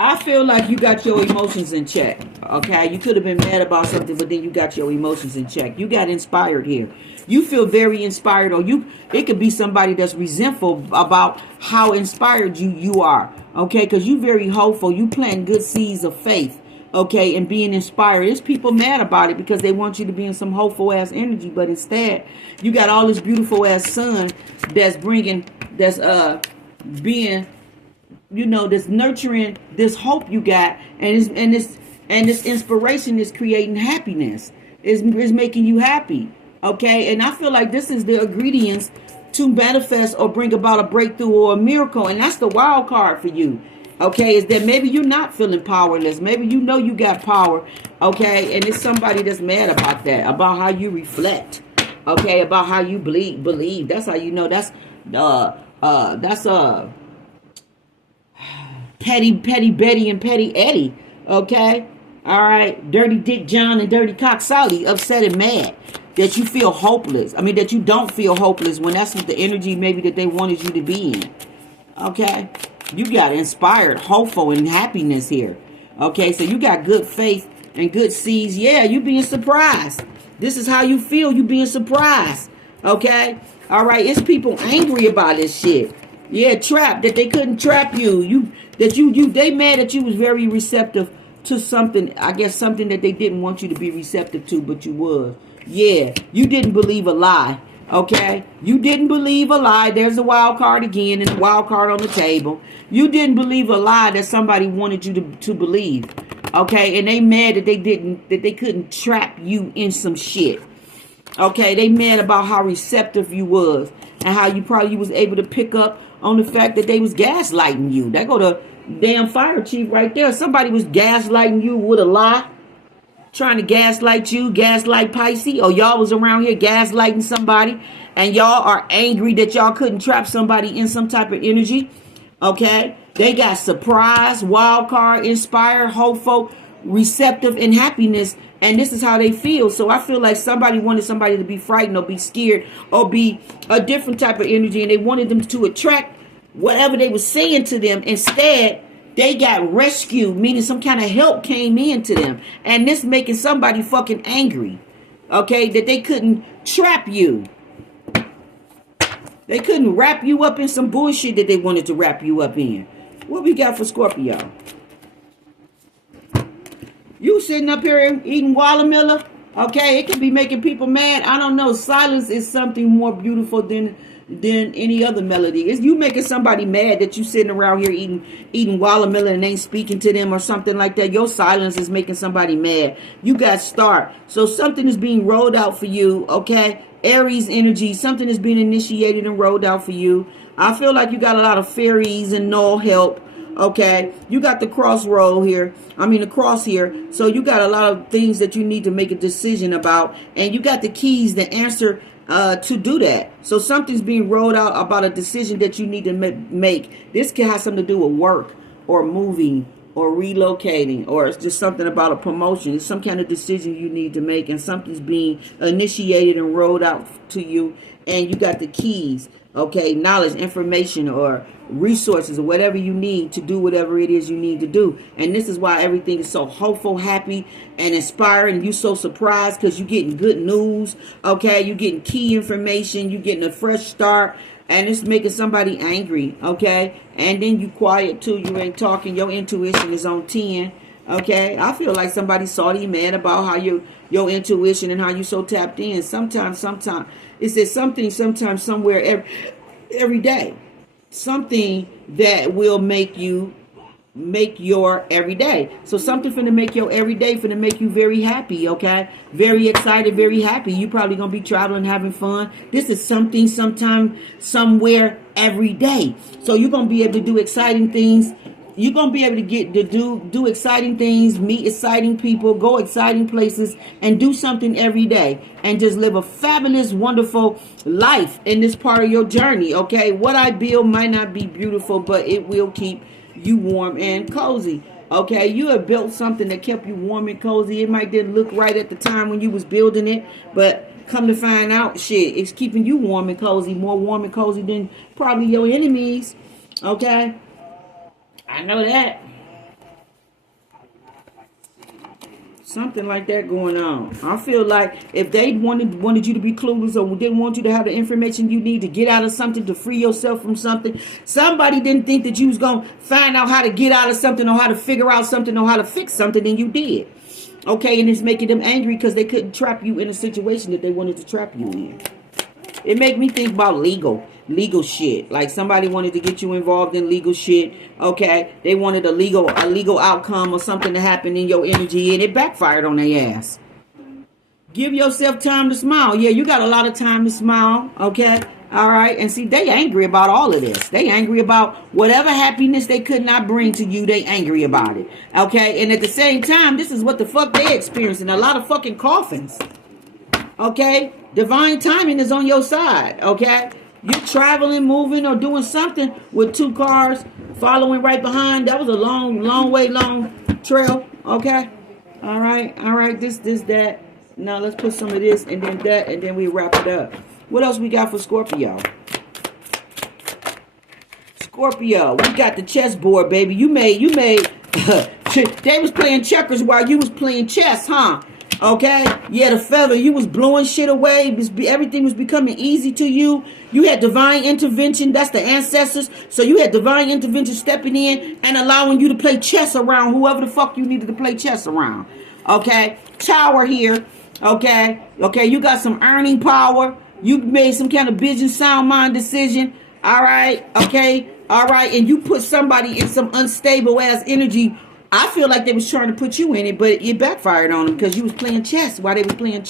I feel like you got your emotions in check. Okay, you could have been mad about something, but then you got your emotions in check. You got inspired here. You feel very inspired, or it could be somebody that's resentful about how inspired you are. Okay, because you very hopeful. You plant good seeds of faith. Okay, and being inspired. There's people mad about it because they want you to be in some hopeful ass energy, but instead you got all this beautiful ass sun that's being, that's nurturing this hope you got, and this inspiration is creating happiness. Is making you happy. Okay, and I feel like this is the ingredients to manifest or bring about a breakthrough or a miracle, and that's the wild card for you. Okay, is that maybe you're not feeling powerless. Maybe you know you got power. Okay, and it's somebody that's mad about that, about how you reflect. Okay, about how you believe. That's how you know. That's Petty Betty and Petty Eddie. Okay, all right. Dirty Dick John and Dirty Cock Sally, upset and mad that you feel hopeless. I mean, that you don't feel hopeless when that's what the energy maybe that they wanted you to be in. Okay. You got inspired, hopeful, and happiness here. Okay, so you got good faith and good seeds. Yeah, you being surprised. This is how you feel. You being surprised. Okay, all right. It's people angry about this shit. Yeah, trapped that they couldn't trap you. They mad that you was very receptive to something. I guess something that they didn't want you to be receptive to, but you was. Yeah, you didn't believe a lie. Okay, you didn't believe a lie. There's a wild card again, and a wild card on the table. You didn't believe a lie that somebody wanted you to believe. Okay, and they mad that they couldn't trap you in some shit. Okay, they mad about how receptive you was and how you probably was able to pick up on the fact that they was gaslighting you. That go to damn fire chief right there. Somebody was gaslighting you with a lie. Trying to gaslight you, gaslight Pisces, or y'all was around here gaslighting somebody, and y'all are angry that y'all couldn't trap somebody in some type of energy. Okay, they got surprised, wild card, inspired, hopeful, receptive, and happiness, and this is how they feel. So I feel like somebody wanted somebody to be frightened or be scared or be a different type of energy, and they wanted them to attract whatever they were saying to them. Instead, they got rescued, meaning some kind of help came in to them. And this making somebody fucking angry. Okay, that they couldn't trap you. They couldn't wrap you up in some bullshit that they wanted to wrap you up in. What we got for Scorpio? You sitting up here eating watermelon? Okay, it could be making people mad. I don't know. Silence is something more beautiful than than any other melody. Is you making somebody mad that you sitting around here eating watermelon and ain't speaking to them or something like that. Your silence is making somebody mad. You got start. So something is being rolled out for you, okay? Aries energy, something is being initiated and rolled out for you. I feel like you got a lot of fairies and no help. Okay, you got the crossroad here. I mean the cross here. So you got a lot of things that you need to make a decision about, and you got the keys, the answer to do that. So something's being rolled out about a decision that you need to make. This can have something to do with work or moving or relocating, or it's just something about a promotion. It's some kind of decision you need to make, and something's being initiated and rolled out to you, and you got the keys. Okay, knowledge, information, or resources, or whatever you need to do whatever it is you need to do. And this is why everything is so hopeful, happy, and inspiring. And you're so surprised because you're getting good news. Okay, you're getting key information. You're getting a fresh start. And it's making somebody angry. Okay, and then you quiet too. You ain't talking. Your intuition is on 10. Okay, I feel like somebody salty mad about how your intuition and how you so tapped in. Sometimes it says something, sometimes, somewhere, every day. Something that will make your everyday. So something finna make your everyday, finna make you very happy, okay? Very excited, very happy. You probably gonna be traveling, having fun. This is something, sometime, somewhere, every day. So you're gonna be able to do exciting things. You're going to be able to get to do exciting things, meet exciting people, go exciting places, and do something every day. And just live a fabulous, wonderful life in this part of your journey, okay? What I build might not be beautiful, but it will keep you warm and cozy, okay? You have built something that kept you warm and cozy. It might didn't look right at the time when you was building it, but come to find out, shit, it's keeping you warm and cozy, more warm and cozy than probably your enemies, okay? I know that. Something like that going on. I feel like if they wanted you to be clueless or didn't want you to have the information you need to get out of something, to free yourself from something, somebody didn't think that you was going to find out how to get out of something or how to figure out something or how to fix something, and you did. Okay, and it's making them angry because they couldn't trap you in a situation that they wanted to trap you in. It make me think about legal shit. Like somebody wanted to get you involved in legal shit. Okay, they wanted a legal outcome or something to happen in your energy, and it backfired on their ass. Give yourself time to smile. Yeah, you got a lot of time to smile. Okay, all right. And see, they angry about all of this. They angry about whatever happiness they could not bring to you. They angry about it. Okay, and at the same time, this is what the fuck they experiencing. A lot of fucking coffins. Okay, divine timing is on your side. Okay. You're traveling, moving, or doing something with 2 cars following right behind. That was a long trail. Okay. All right. This, that. Now let's put some of this and then that, and then we wrap it up. What else we got for Scorpio? Scorpio, we got the chessboard, baby. You made. They was playing checkers while you was playing chess, huh? Okay, yeah, the feather, you was blowing shit away. Everything was becoming easy to you. You had divine intervention. That's the ancestors. So you had divine intervention stepping in and allowing you to play chess around whoever the fuck you needed to play chess around. Okay, Tower here. Okay, you got some earning power. You made some kind of business, sound mind decision. All right, okay, all right, and you put somebody in some unstable ass energy. I feel like they was trying to put you in it, but it backfired on them because you was playing chess while they was playing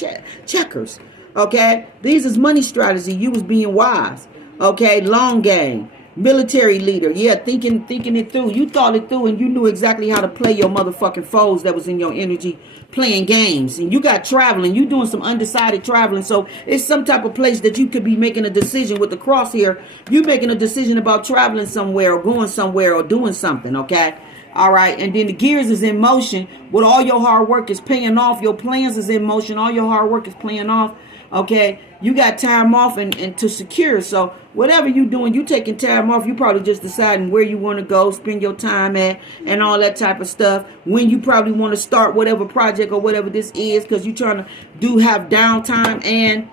checkers. Okay? These is money strategy. You was being wise. Okay? Long game. Military leader. Yeah, thinking it through. You thought it through and you knew exactly how to play your motherfucking foes that was in your energy playing games. And you got traveling. You doing some undecided traveling. So it's some type of place that you could be making a decision with the cross here. You making a decision about traveling somewhere or going somewhere or doing something. Okay? All right, and then the gears is in motion. With all your hard work is paying off. Your plans is in motion. All your hard work is paying off. Okay, you got time off and to secure. So whatever you doing, you taking time off. You probably just deciding where you want to go, spend your time at, and all that type of stuff. When you probably want to start whatever project or whatever this is, because you trying to have downtime and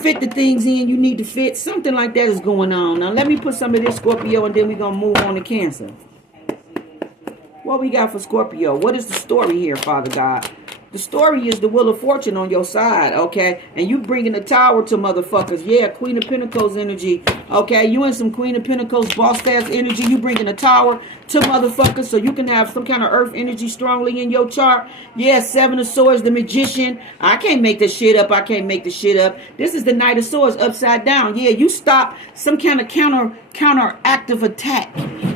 fit the things in you need to fit. Something like that is going on. Now let me put some of this Scorpio, and then we're gonna move on to Cancer. What we got for Scorpio? What is the story here, Father God? The story is the Wheel of Fortune on your side, okay? And you bringing the Tower to motherfuckers. Yeah, Queen of Pentacles energy, okay? You in some Queen of Pentacles boss ass energy. You bringing the Tower to motherfuckers so you can have some kind of earth energy strongly in your chart. Yeah, Seven of Swords, the Magician. I can't make this shit up. I can't make this shit up. This is the Knight of Swords upside down. Yeah, you stop some kind of counteractive attack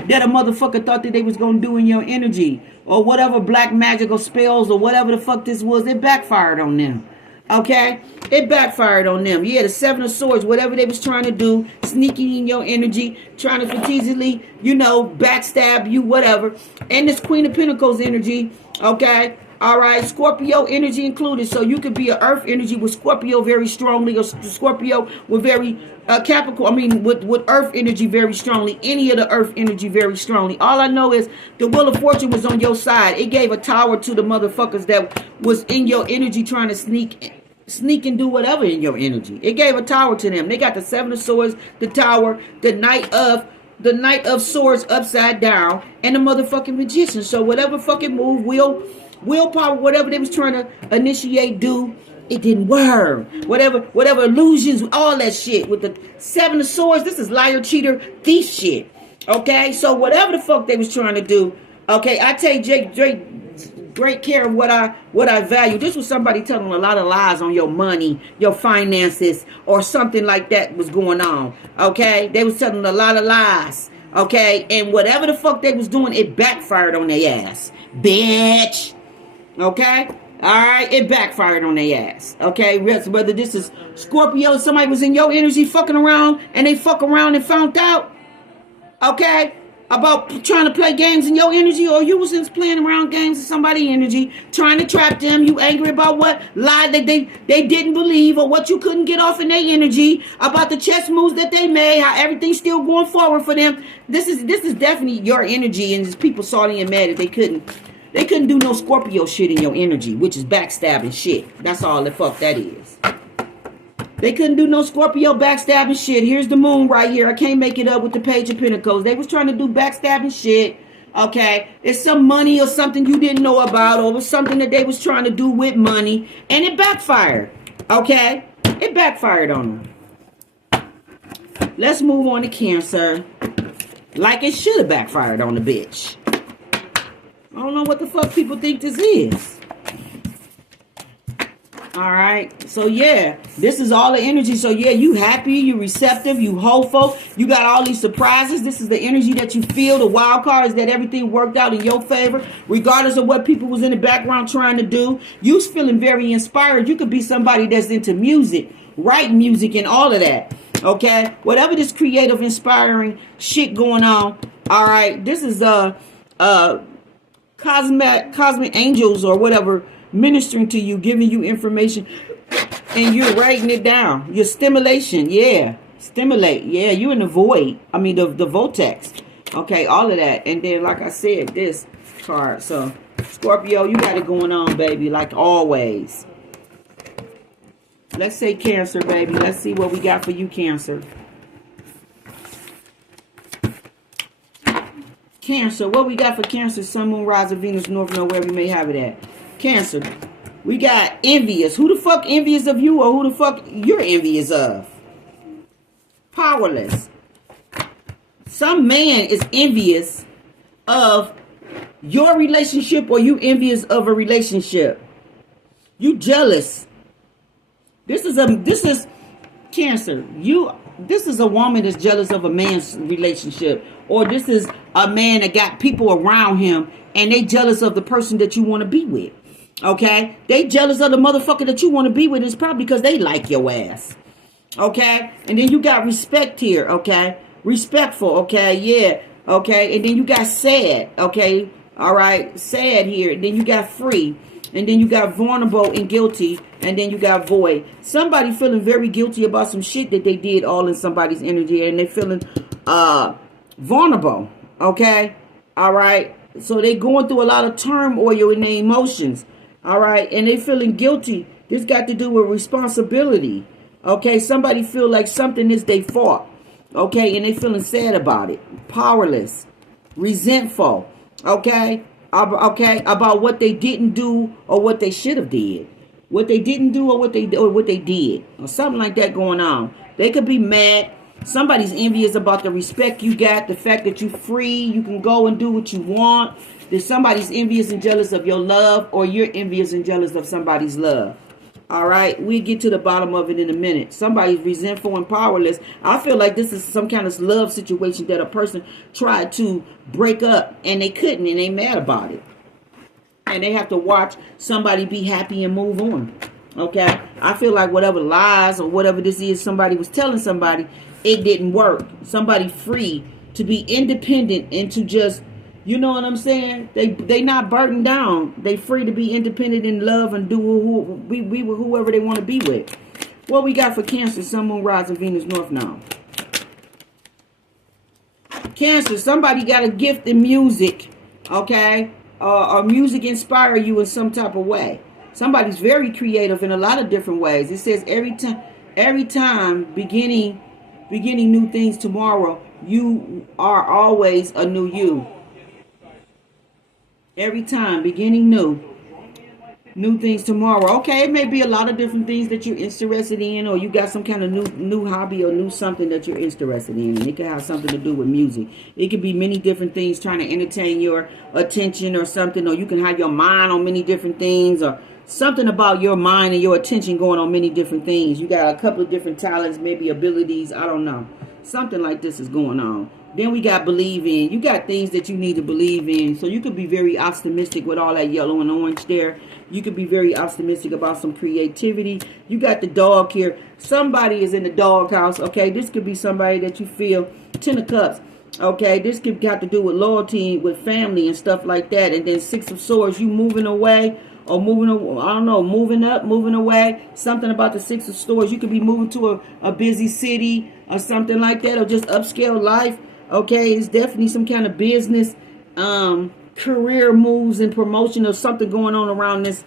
that a motherfucker thought that they was going to do in your energy. Or whatever black magical spells or whatever the fuck this was, it backfired on them. Okay? It backfired on them. Yeah, the Seven of Swords, whatever they was trying to do, sneaking in your energy, trying to strategically, you know, backstab you, whatever. And this Queen of Pentacles energy, okay? All right, Scorpio energy included. So you could be an earth energy with Scorpio very strongly, or Scorpio with very Capricorn, I mean, with earth energy very strongly. Any of the earth energy very strongly. All I know is the Wheel of Fortune was on your side. It gave a tower to the motherfuckers that was in your energy trying to sneak and do whatever in your energy. It gave a tower to them. They got the Seven of Swords, the Tower, the Knight of Swords upside down, and the motherfucking Magician. So whatever fucking move, willpower, whatever they was trying to initiate, do, it didn't work. Whatever illusions, all that shit with the Seven of Swords, this is liar, cheater, thief shit. Okay, so whatever the fuck they was trying to do, okay, I take great care of what I value. This was somebody telling a lot of lies on your money, your finances, or something like that was going on. Okay, they was telling a lot of lies. Okay, and whatever the fuck they was doing, it backfired on their ass, bitch. Okay. All right, it backfired on their ass. Okay, whether this is Scorpio, somebody was in your energy fucking around and they fuck around and found out, okay, about trying to play games in your energy, or you was just playing around games in somebody's energy, trying to trap them. You angry about what lie that they didn't believe, or what you couldn't get off in their energy, about the chess moves that they made, how everything's still going forward for them. This is definitely your energy, and people salty and mad that they couldn't do no Scorpio shit in your energy, which is backstabbing shit. That's all the fuck that is. They couldn't do no Scorpio backstabbing shit. Here's the moon right here. I can't make it up with the Page of Pentacles. They was trying to do backstabbing shit. Okay. It's some money or something you didn't know about, or it was something that they was trying to do with money, and it backfired. Okay. It backfired on them. Let's move on to Cancer. Like it should have backfired on the bitch. I don't know what the fuck people think this is. All right. So, yeah, this is all the energy. So, yeah, you happy, you receptive, you hopeful. You got all these surprises. This is the energy that you feel. The wild card is that everything worked out in your favor, regardless of what people was in the background trying to do. You feeling very inspired. You could be somebody that's into music, write music and all of that. Okay. Whatever this creative, inspiring shit going on. All right. This is cosmic angels or whatever ministering to you, giving you information, and you're writing it down. Your stimulation, yeah, stimulate, yeah. You in the void. I mean the vortex. Okay, all of that, and then like I said, this card. So Scorpio, you got it going on, baby, like always. Let's say Cancer, baby. Let's see what we got for you, Cancer. Cancer, what we got for Cancer? Sun, Moon, Rising, Venus, North Node, wherever you may have it at. Cancer, we got envious. Who the fuck envious of you, or who the fuck you're envious of? Powerless. Some man is envious of your relationship, or you envious of a relationship. You jealous. This is Cancer. This is a woman that's jealous of a man's relationship. Or this is a man that got people around him and they jealous of the person that you want to be with. Okay? They jealous of the motherfucker that you want to be with. It's probably because they like your ass. Okay? And then you got respect here. Okay? Respectful. Okay? Yeah. Okay? And then you got sad. Okay? All right? Sad here. And then you got free. And then you got vulnerable and guilty. And then you got void. Somebody feeling very guilty about some shit that they did all in somebody's energy. And they feeling vulnerable. Okay? All right? So they going through a lot of turmoil in their emotions. All right? And they feeling guilty. This got to do with responsibility. Okay? Somebody feel like something is their fault. Okay? And they feeling sad about it. Powerless. Resentful. Okay? Okay, about what they didn't do or what they should have did. What they didn't do or what they did. Or something like that going on. They could be mad. Somebody's envious about the respect you got, the fact that you're free, you can go and do what you want. There's somebody's envious and jealous of your love, or you're envious and jealous of somebody's love. All right, we get to the bottom of it in a minute. Somebody's resentful and powerless. I feel like this is some kind of love situation that a person tried to break up and they couldn't, and they mad about it. And they have to watch somebody be happy and move on. Okay, I feel like whatever lies or whatever this is somebody was telling somebody, it didn't work. Somebody free to be independent and to just, you know what I'm saying? They not burdened down. They free to be independent in love and do be with whoever they want to be with. What we got for Cancer, Sun, Moon, Rising, Venus, North Node. Cancer, somebody got a gift in music, okay? Or music inspire you in some type of way. Somebody's very creative in a lot of different ways. It says every time beginning new things tomorrow, you are always a new you. Every time beginning new things tomorrow. Okay, it may be a lot of different things that you're interested in, or you got some kind of new hobby or new something that you're interested in, and it could have something to do with music. It could be many different things trying to entertain your attention or something, or you can have your mind on many different things, or something about your mind and your attention going on many different things. You got a couple of different talents, maybe abilities, I don't know. Something like this is going on. Then we got believe in. You got things that you need to believe in. So you could be very optimistic with all that yellow and orange there. You could be very optimistic about some creativity. You got the dog here. Somebody is in the doghouse. Okay, this could be somebody that you feel. 10 of Cups. Okay, this could got to do with loyalty, with family and stuff like that. And then 6 of Swords, you moving away. Or moving, I don't know, moving up, moving away. Something about the 6 of Swords. You could be moving to a busy city or something like that. Or just upscale life. Okay, it's definitely some kind of business, career moves and promotion or something going on around this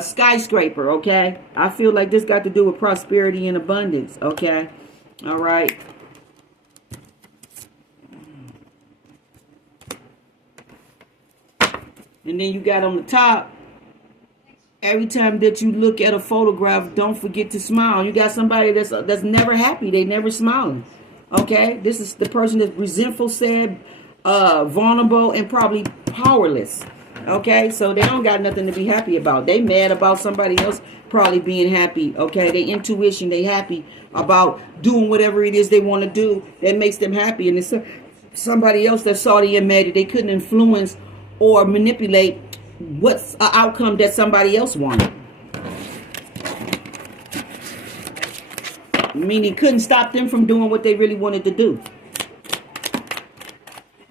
skyscraper, okay? I feel like this got to do with prosperity and abundance, okay? All right. And then you got on the top, every time that you look at a photograph, don't forget to smile. You got somebody that's never happy. They never smiling. Okay, this is the person that's resentful, sad, vulnerable, and probably powerless. Okay, so they don't got nothing to be happy about. They mad about somebody else probably being happy. Okay, they intuition, they happy about doing whatever it is they want to do that makes them happy. And it's somebody else that's salty and mad that they couldn't influence or manipulate what's an outcome that somebody else wanted. Meaning couldn't stop them from doing what they really wanted to do.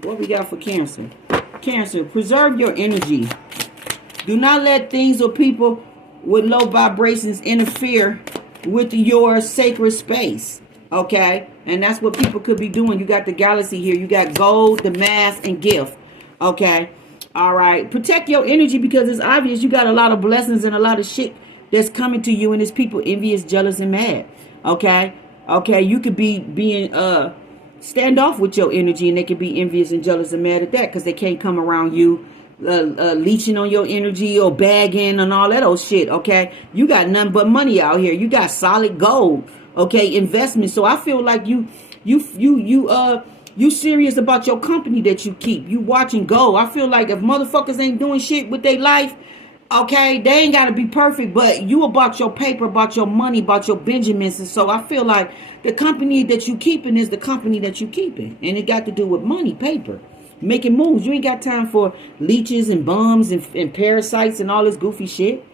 What we got for Cancer? Cancer, preserve your energy. Do not let things or people with low vibrations interfere with your sacred space. Okay? And that's what people could be doing. You got the Galaxy here. You got gold, the mask, and gift. Okay? All right. Protect your energy because it's obvious you got a lot of blessings and a lot of shit that's coming to you, and it's people envious, jealous, and mad. Okay, you could be being standoff with your energy, and they could be envious and jealous and mad at that because they can't come around you leeching on your energy or bagging and all that old shit. Okay, you got nothing but money out here. You got solid gold. Okay, investment. So I feel like you serious about your company that you keep. You watching gold. I feel like if motherfuckers ain't doing shit with their life, okay, they ain't got to be perfect, but you about your paper, about your money, about your Benjamins. And so I feel like the company that you keeping is the company that you keeping. And it got to do with money, paper, making moves. You ain't got time for leeches and bums and parasites and all this goofy shit.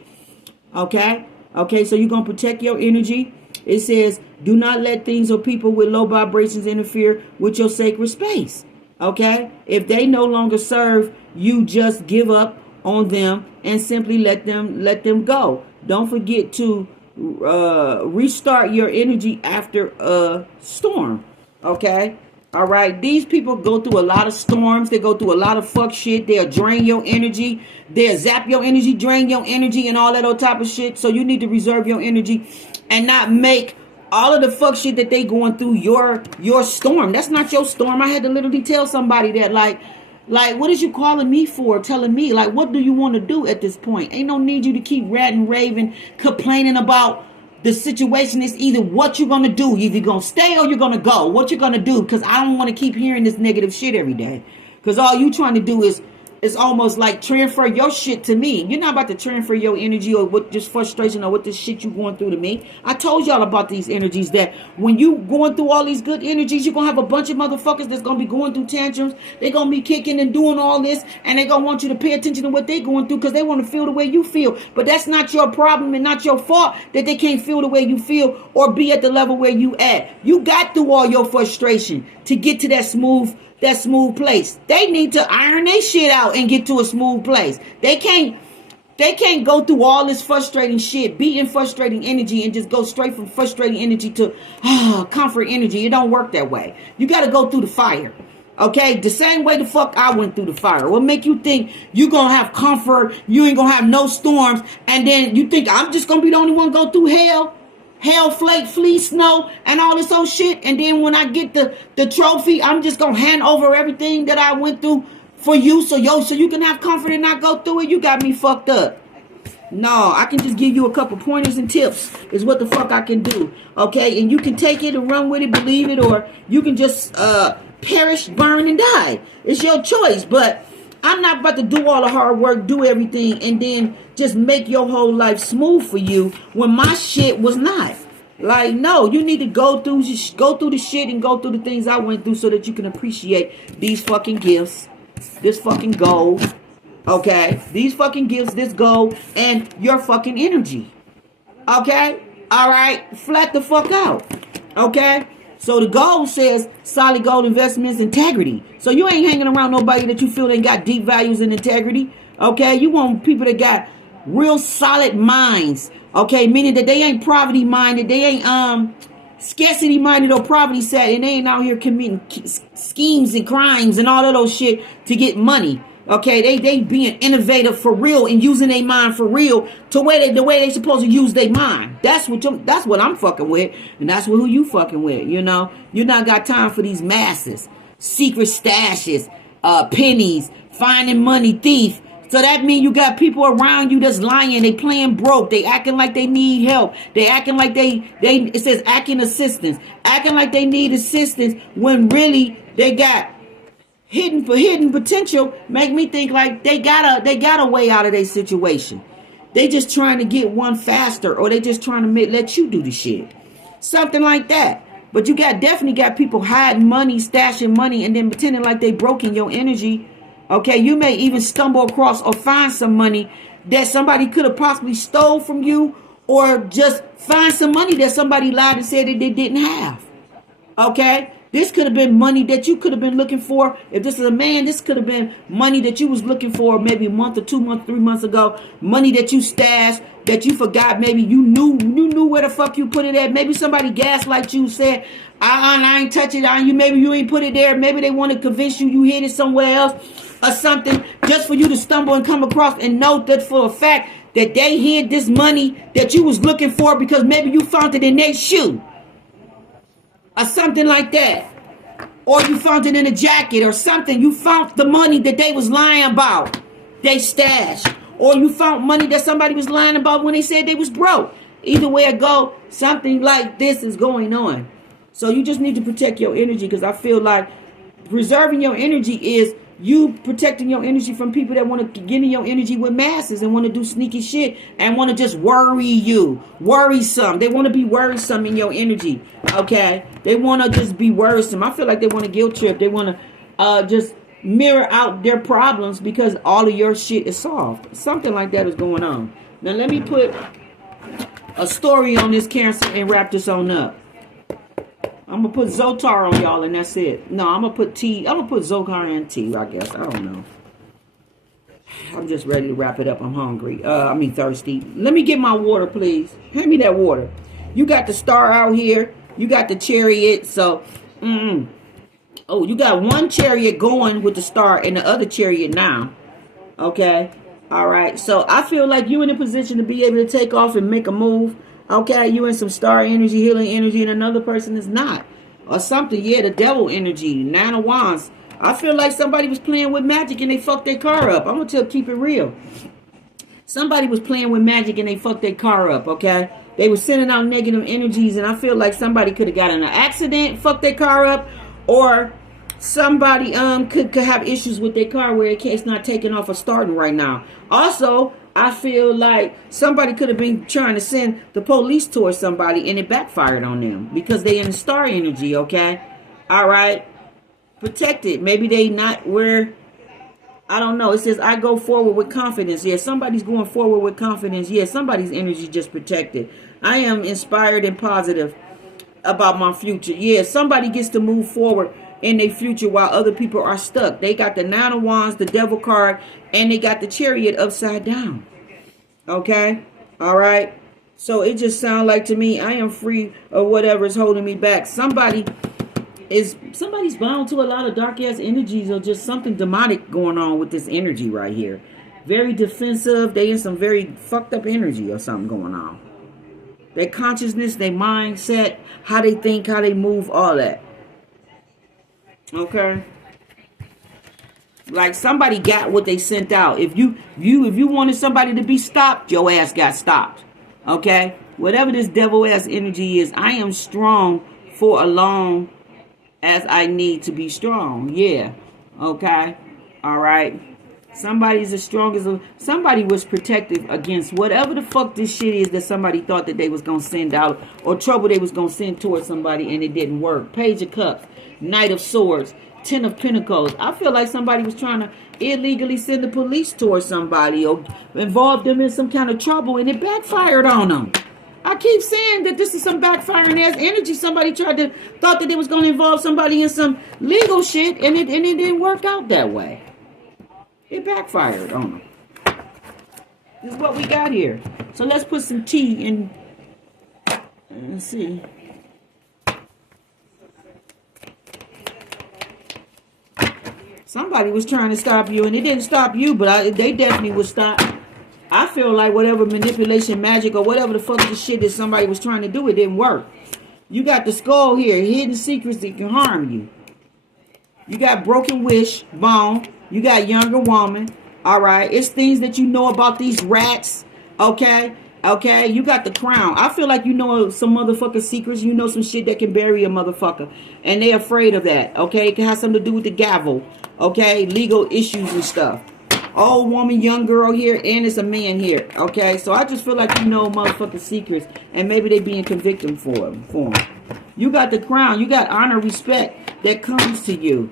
Okay, so you're going to protect your energy. It says, do not let things or people with low vibrations interfere with your sacred space. Okay, if they no longer serve, you just give up on them and simply let them go. Don't forget to restart your energy after a storm. Okay, all right. These people go through a lot of storms. They go through a lot of fuck shit. They'll drain your energy. They'll zap your energy, drain your energy, and all that other type of shit. So you need to reserve your energy and not make all of the fuck shit that they going through your storm. That's not your storm. I had to literally tell somebody that, like, Like, what is you calling me for? Telling me, like, what do you want to do at this point? Ain't no need you to keep ranting, raving, complaining about the situation. Is either what you're going to do. Either you're going to stay or you're going to go. What you're going to do. Because I don't want to keep hearing this negative shit every day. Because all you trying to do is almost like transfer your shit to me. You're not about to transfer your energy or what just frustration or what this shit you going through to me. I told y'all about these energies that when you going through all these good energies, you're going to have a bunch of motherfuckers that's going to be going through tantrums. They're going to be kicking and doing all this, and they're going to want you to pay attention to what they're going through because they want to feel the way you feel. But that's not your problem and not your fault that they can't feel the way you feel or be at the level where you at. You got through all your frustration to get to that smooth place. They need to iron their shit out and get to a smooth place. They can't go through all this frustrating shit, be in frustrating energy and just go straight from frustrating energy to comfort energy. It don't work that way. You got to go through the fire. Okay, the same way the fuck I went through the fire. What make you think you gonna have comfort, you ain't gonna have no storms, and then you think I'm just gonna be the only one go through hell? Hell, flake, fleece, snow, and all this old shit. And then when I get the trophy, I'm just gonna hand over everything that I went through for you, so you can have comfort and not go through it. You got me fucked up. No, I can just give you a couple pointers and tips is what the fuck I can do. Okay, and you can take it and run with it, believe it, or you can just perish, burn, and die. It's your choice. But I'm not about to do all the hard work, do everything, and then just make your whole life smooth for you when my shit was not. Like, no, you need to go through the shit and go through the things I went through so that you can appreciate these fucking gifts, this fucking gold, okay? These fucking gifts, this gold, and your fucking energy, okay? All right? Flat the fuck out, okay? So the gold says solid gold investments, integrity. So you ain't hanging around nobody that you feel ain't got deep values and integrity. Okay, you want people that got real solid minds. Okay, meaning that they ain't poverty minded, they ain't scarcity minded or poverty set, and they ain't out here committing schemes and crimes and all of those shit to get money. Okay, they being innovative for real and using their mind for real to the way they supposed to use their mind. That's what I'm fucking with, and that's who you fucking with. You know, you not got time for these masses, secret stashes, pennies, finding money, thief. So that means you got people around you that's lying. They playing broke. They acting like they need help. They acting like it says acting assistance, acting like they need assistance when really they got hidden potential. Make me think like they got a way out of their situation. They just trying to get one faster, or they just trying to let you do the shit, something like that. But you definitely got people hiding money, stashing money, and then pretending like they broke in your energy. Okay, you may even stumble across or find some money that somebody could have possibly stole from you, or just find some money that somebody lied and said that they didn't have. Okay. This could have been money that you could have been looking for. If this is a man, this could have been money that you was looking for maybe a month or 2 months, 3 months ago. Money that you stashed, that you forgot. Maybe you knew where the fuck you put it at. Maybe somebody gaslight you, said, I ain't touch it on you. Maybe you ain't put it there. Maybe they want to convince you hid it somewhere else or something, just for you to stumble and come across and know that for a fact that they hid this money that you was looking for because maybe you found it in their shoe. Or something like that. Or you found it in a jacket or something. You found the money that they was lying about. They stashed. Or you found money that somebody was lying about when they said they was broke. Either way it go, something like this is going on. So you just need to protect your energy, because I feel like preserving your energy is you protecting your energy from people that want to get in your energy with masses and want to do sneaky shit and want to just worry you. Worrisome. They want to be worrisome in your energy. Okay? They want to just be worrisome. I feel like they want to guilt trip. They want to just mirror out their problems because all of your shit is solved. Something like that is going on. Now let me put a story on this Cancer and wrap this on up. I'm going to put Zotar on y'all and that's it. No, I'm going to put T. I'm going to put Zokar and T, I guess. I don't know. I'm just ready to wrap it up. I'm hungry. Thirsty. Let me get my water, please. Hand me that water. You got the star out here. You got the chariot. So, oh, you got one chariot going with the star and the other chariot now. Okay. All right. So, I feel like you're in a position to be able to take off and make a move. Okay, you in some star energy, healing energy, and another person is not. Or something, yeah, the devil energy, 9 of Wands. I feel like somebody was playing with magic and they fucked their car up. I'm gonna keep it real. Somebody was playing with magic and they fucked their car up, okay? They were sending out negative energies, and I feel like somebody could have got in an accident, fucked their car up, or somebody could have issues with their car where it's not taking off or starting right now. Also, I feel like somebody could have been trying to send the police towards somebody and it backfired on them because they in the star energy, okay? All right? Protected. Maybe they not where... I don't know. It says, I go forward with confidence. Yeah, somebody's going forward with confidence. Yeah, somebody's energy just protected. I am inspired and positive about my future. Yeah, somebody gets to move forward in their future while other people are stuck. They got the Nine of Wands, the Devil card, and they got the Chariot upside down. Okay? All right? So it just sounds like to me, I am free of whatever is holding me back. Somebody's bound to a lot of dark ass energies or just something demonic going on with this energy right here. Very defensive. They in some very fucked up energy or something going on. Their consciousness, their mindset, how they think, how they move, all that. Okay? Like somebody got what they sent out. If you wanted somebody to be stopped, your ass got stopped. Okay? Whatever this devil ass energy is, I am strong for a long as I need to be strong. Yeah. Okay. All right. Somebody's as strong as somebody was protective against whatever the fuck this shit is that somebody thought that they was going to send out or trouble they was going to send towards somebody and it didn't work. Page of Cups, Knight of Swords, Ten of Pentacles. I feel like somebody was trying to illegally send the police towards somebody or involve them in some kind of trouble and it backfired on them. I keep saying that this is some backfiring ass energy. Somebody thought that it was going to involve somebody in some legal shit, and it didn't work out that way. It backfired on them. This is what we got here. So let's put some tea in. Let's see. Somebody was trying to stop you, and it didn't stop you, but they definitely would stop. I feel like whatever manipulation, magic, or whatever the fuck this shit that somebody was trying to do, it didn't work. You got the skull here, hidden secrets that can harm you. You got broken wish, bone. You got younger woman. All right. It's things that you know about these rats. Okay. Okay. You got the crown. I feel like you know some motherfucking secrets. You know some shit that can bury a motherfucker. And they're afraid of that. Okay. It can have something to do with the gavel. Okay. Legal issues and stuff. Old woman, young girl here, and it's a man here. Okay, so I just feel like you know motherfucking secrets, and maybe they being convicted for them. You got the crown. You got honor, respect that comes to you.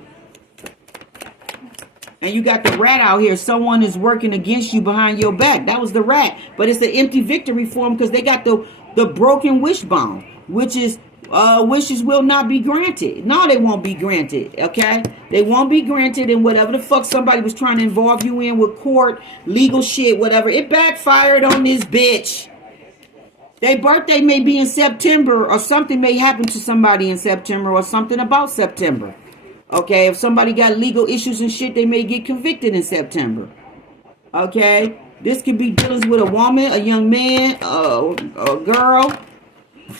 And you got the rat out here. Someone is working against you behind your back. That was the rat. But it's an empty victory for them because they got the broken wishbone, which is wishes will not be granted. No, they won't be granted. Okay? They won't be granted, and whatever the fuck somebody was trying to involve you in with court, legal shit, whatever, it backfired on this bitch. Their birthday may be in September, or something may happen to somebody in September, or something about September. Okay? If somebody got legal issues and shit, they may get convicted in September. Okay? This could be dealings with a woman, a young man, a girl.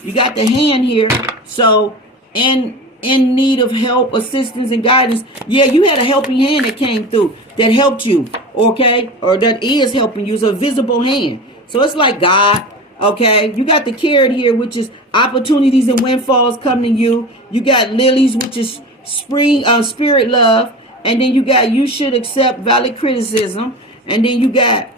You got the hand here. So, in need of help, assistance, and guidance. Yeah, you had a helping hand that came through that helped you. Okay? Or that is helping you. It's a visible hand. So, it's like God. Okay? You got the carrot here, which is opportunities and windfalls coming to you. You got lilies, which is spring, spirit love. And then you got you should accept valid criticism. And then you got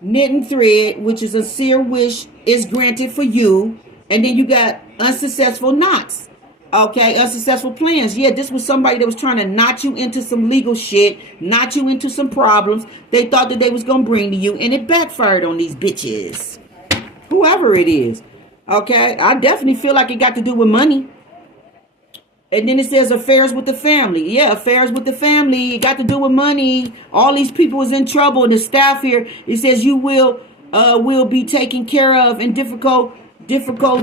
knitting thread, which is a sincere wish is granted for you. And then you got unsuccessful knots. Okay, unsuccessful plans. Yeah, this was somebody that was trying to knot you into some legal shit, knot you into some problems they thought that they was going to bring to you, and it backfired on these bitches. Whoever it is. Okay, I definitely feel like it got to do with money. And then it says affairs with the family. Yeah, affairs with the family. It got to do with money. All these people is in trouble. The staff here, it says you will be taken care of in difficult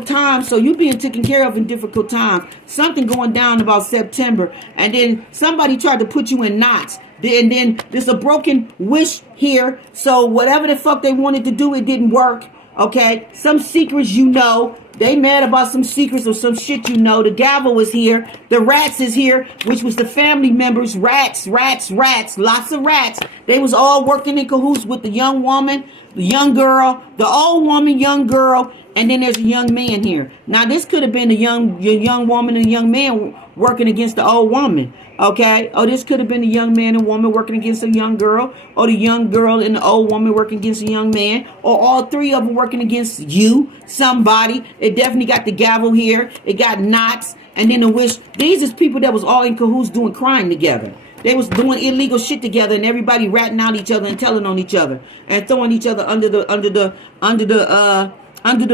times. So you being taken care of in difficult times. Something going down about September. And then somebody tried to put you in knots. And then there's a broken wish here. So whatever the fuck they wanted to do, it didn't work. Okay, some secrets you know. They mad about some secrets or some shit you know. The gavel is here. The rats is here, which was the family members. Rats, rats, rats. Lots of rats. They was all working in cahoots with the young woman, the young girl, the old woman, young girl, and then there's a young man here. Now this could have been a young woman and a young man working against the old woman. Okay, or this could have been a young man and woman working against a young girl, or the young girl and the old woman working against a young man, or all three of them working against you, somebody. It definitely got the gavel here. It got knots, and then the wish. These is people that was all in cahoots doing crime together. They was doing illegal shit together, and everybody ratting out each other and telling on each other and throwing each other under the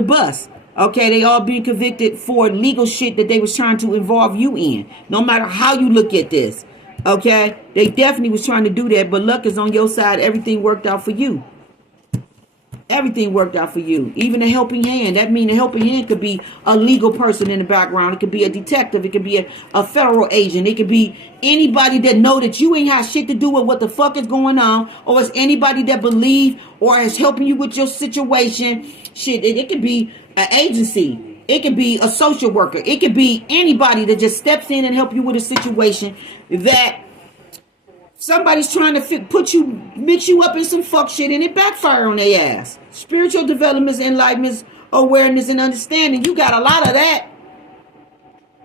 bus. Okay, they all being convicted for legal shit that they was trying to involve you in. No matter how you look at this. Okay, they definitely was trying to do that, but luck is on your side. Everything worked out for you. Everything worked out for you. Even a helping hand. That means a helping hand could be a legal person in the background. It could be a detective. It could be a federal agent. It could be anybody that know that you ain't have shit to do with what the fuck is going on. Or it's anybody that believe or is helping you with your situation. Shit, it could be an agency. It could be a social worker. It could be anybody that just steps in and help you with a situation that somebody's trying to mix you up in some fuck shit and it backfire on their ass. Spiritual developments, enlightenments, awareness, and understanding. You got a lot of that.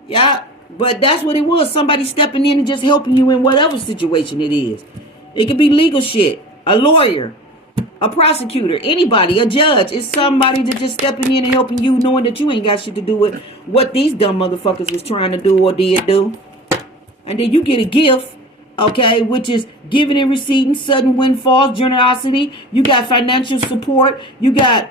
Yeah, but that's what it was. Somebody stepping in and just helping you in whatever situation it is. It could be legal shit, a lawyer, a prosecutor, anybody, a judge. It's somebody that just stepping in and helping you, knowing that you ain't got shit to do with what these dumb motherfuckers was trying to do or did do. And then you get a gift, okay, which is giving and receiving, sudden windfalls, generosity. You got financial support. You got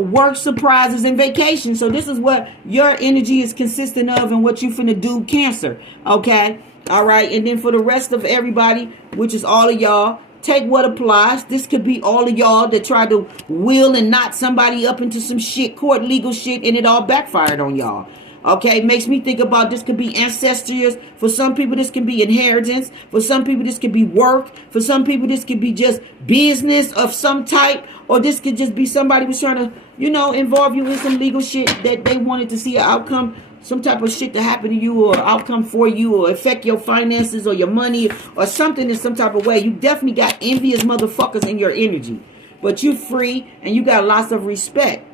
work surprises and vacations. So this is what your energy is consisting of and what you finna do, Cancer. Okay, all right. And then for the rest of everybody, which is all of y'all, take what applies. This could be all of y'all that tried to will and knot somebody up into some shit, court legal shit, and it all backfired on y'all. Okay, makes me think about this could be ancestors. For some people, this can be inheritance. For some people, this could be work. For some people, this could be just business of some type. Or this could just be somebody was trying to, involve you in some legal shit that they wanted to see an outcome, some type of shit to happen to you or outcome for you or affect your finances or your money or something in some type of way. You definitely got envious motherfuckers in your energy. But you're free and you got lots of respect.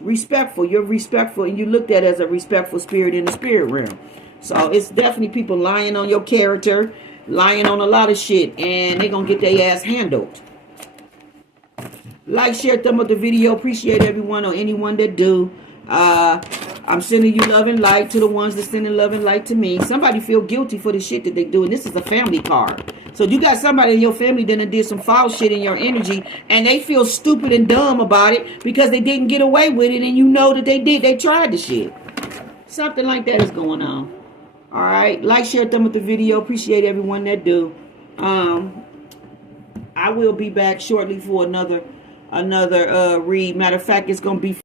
Respectful. You're respectful and you looked at as a respectful spirit in the spirit realm. So it's definitely people lying on your character, lying on a lot of shit, and they're going to get their ass handled. Like, share, thumb up the video. Appreciate everyone or anyone that do. I'm sending you love and light to the ones that sending love and light to me. Somebody feel guilty for the shit that they do. And this is a family card. So you got somebody in your family that did some foul shit in your energy. And they feel stupid and dumb about it because they didn't get away with it. And you know that they did. They tried the shit. Something like that is going on. All right. Like, share, thumb up the video. Appreciate everyone that do. I will be back shortly for another read. Matter of fact, it's going to be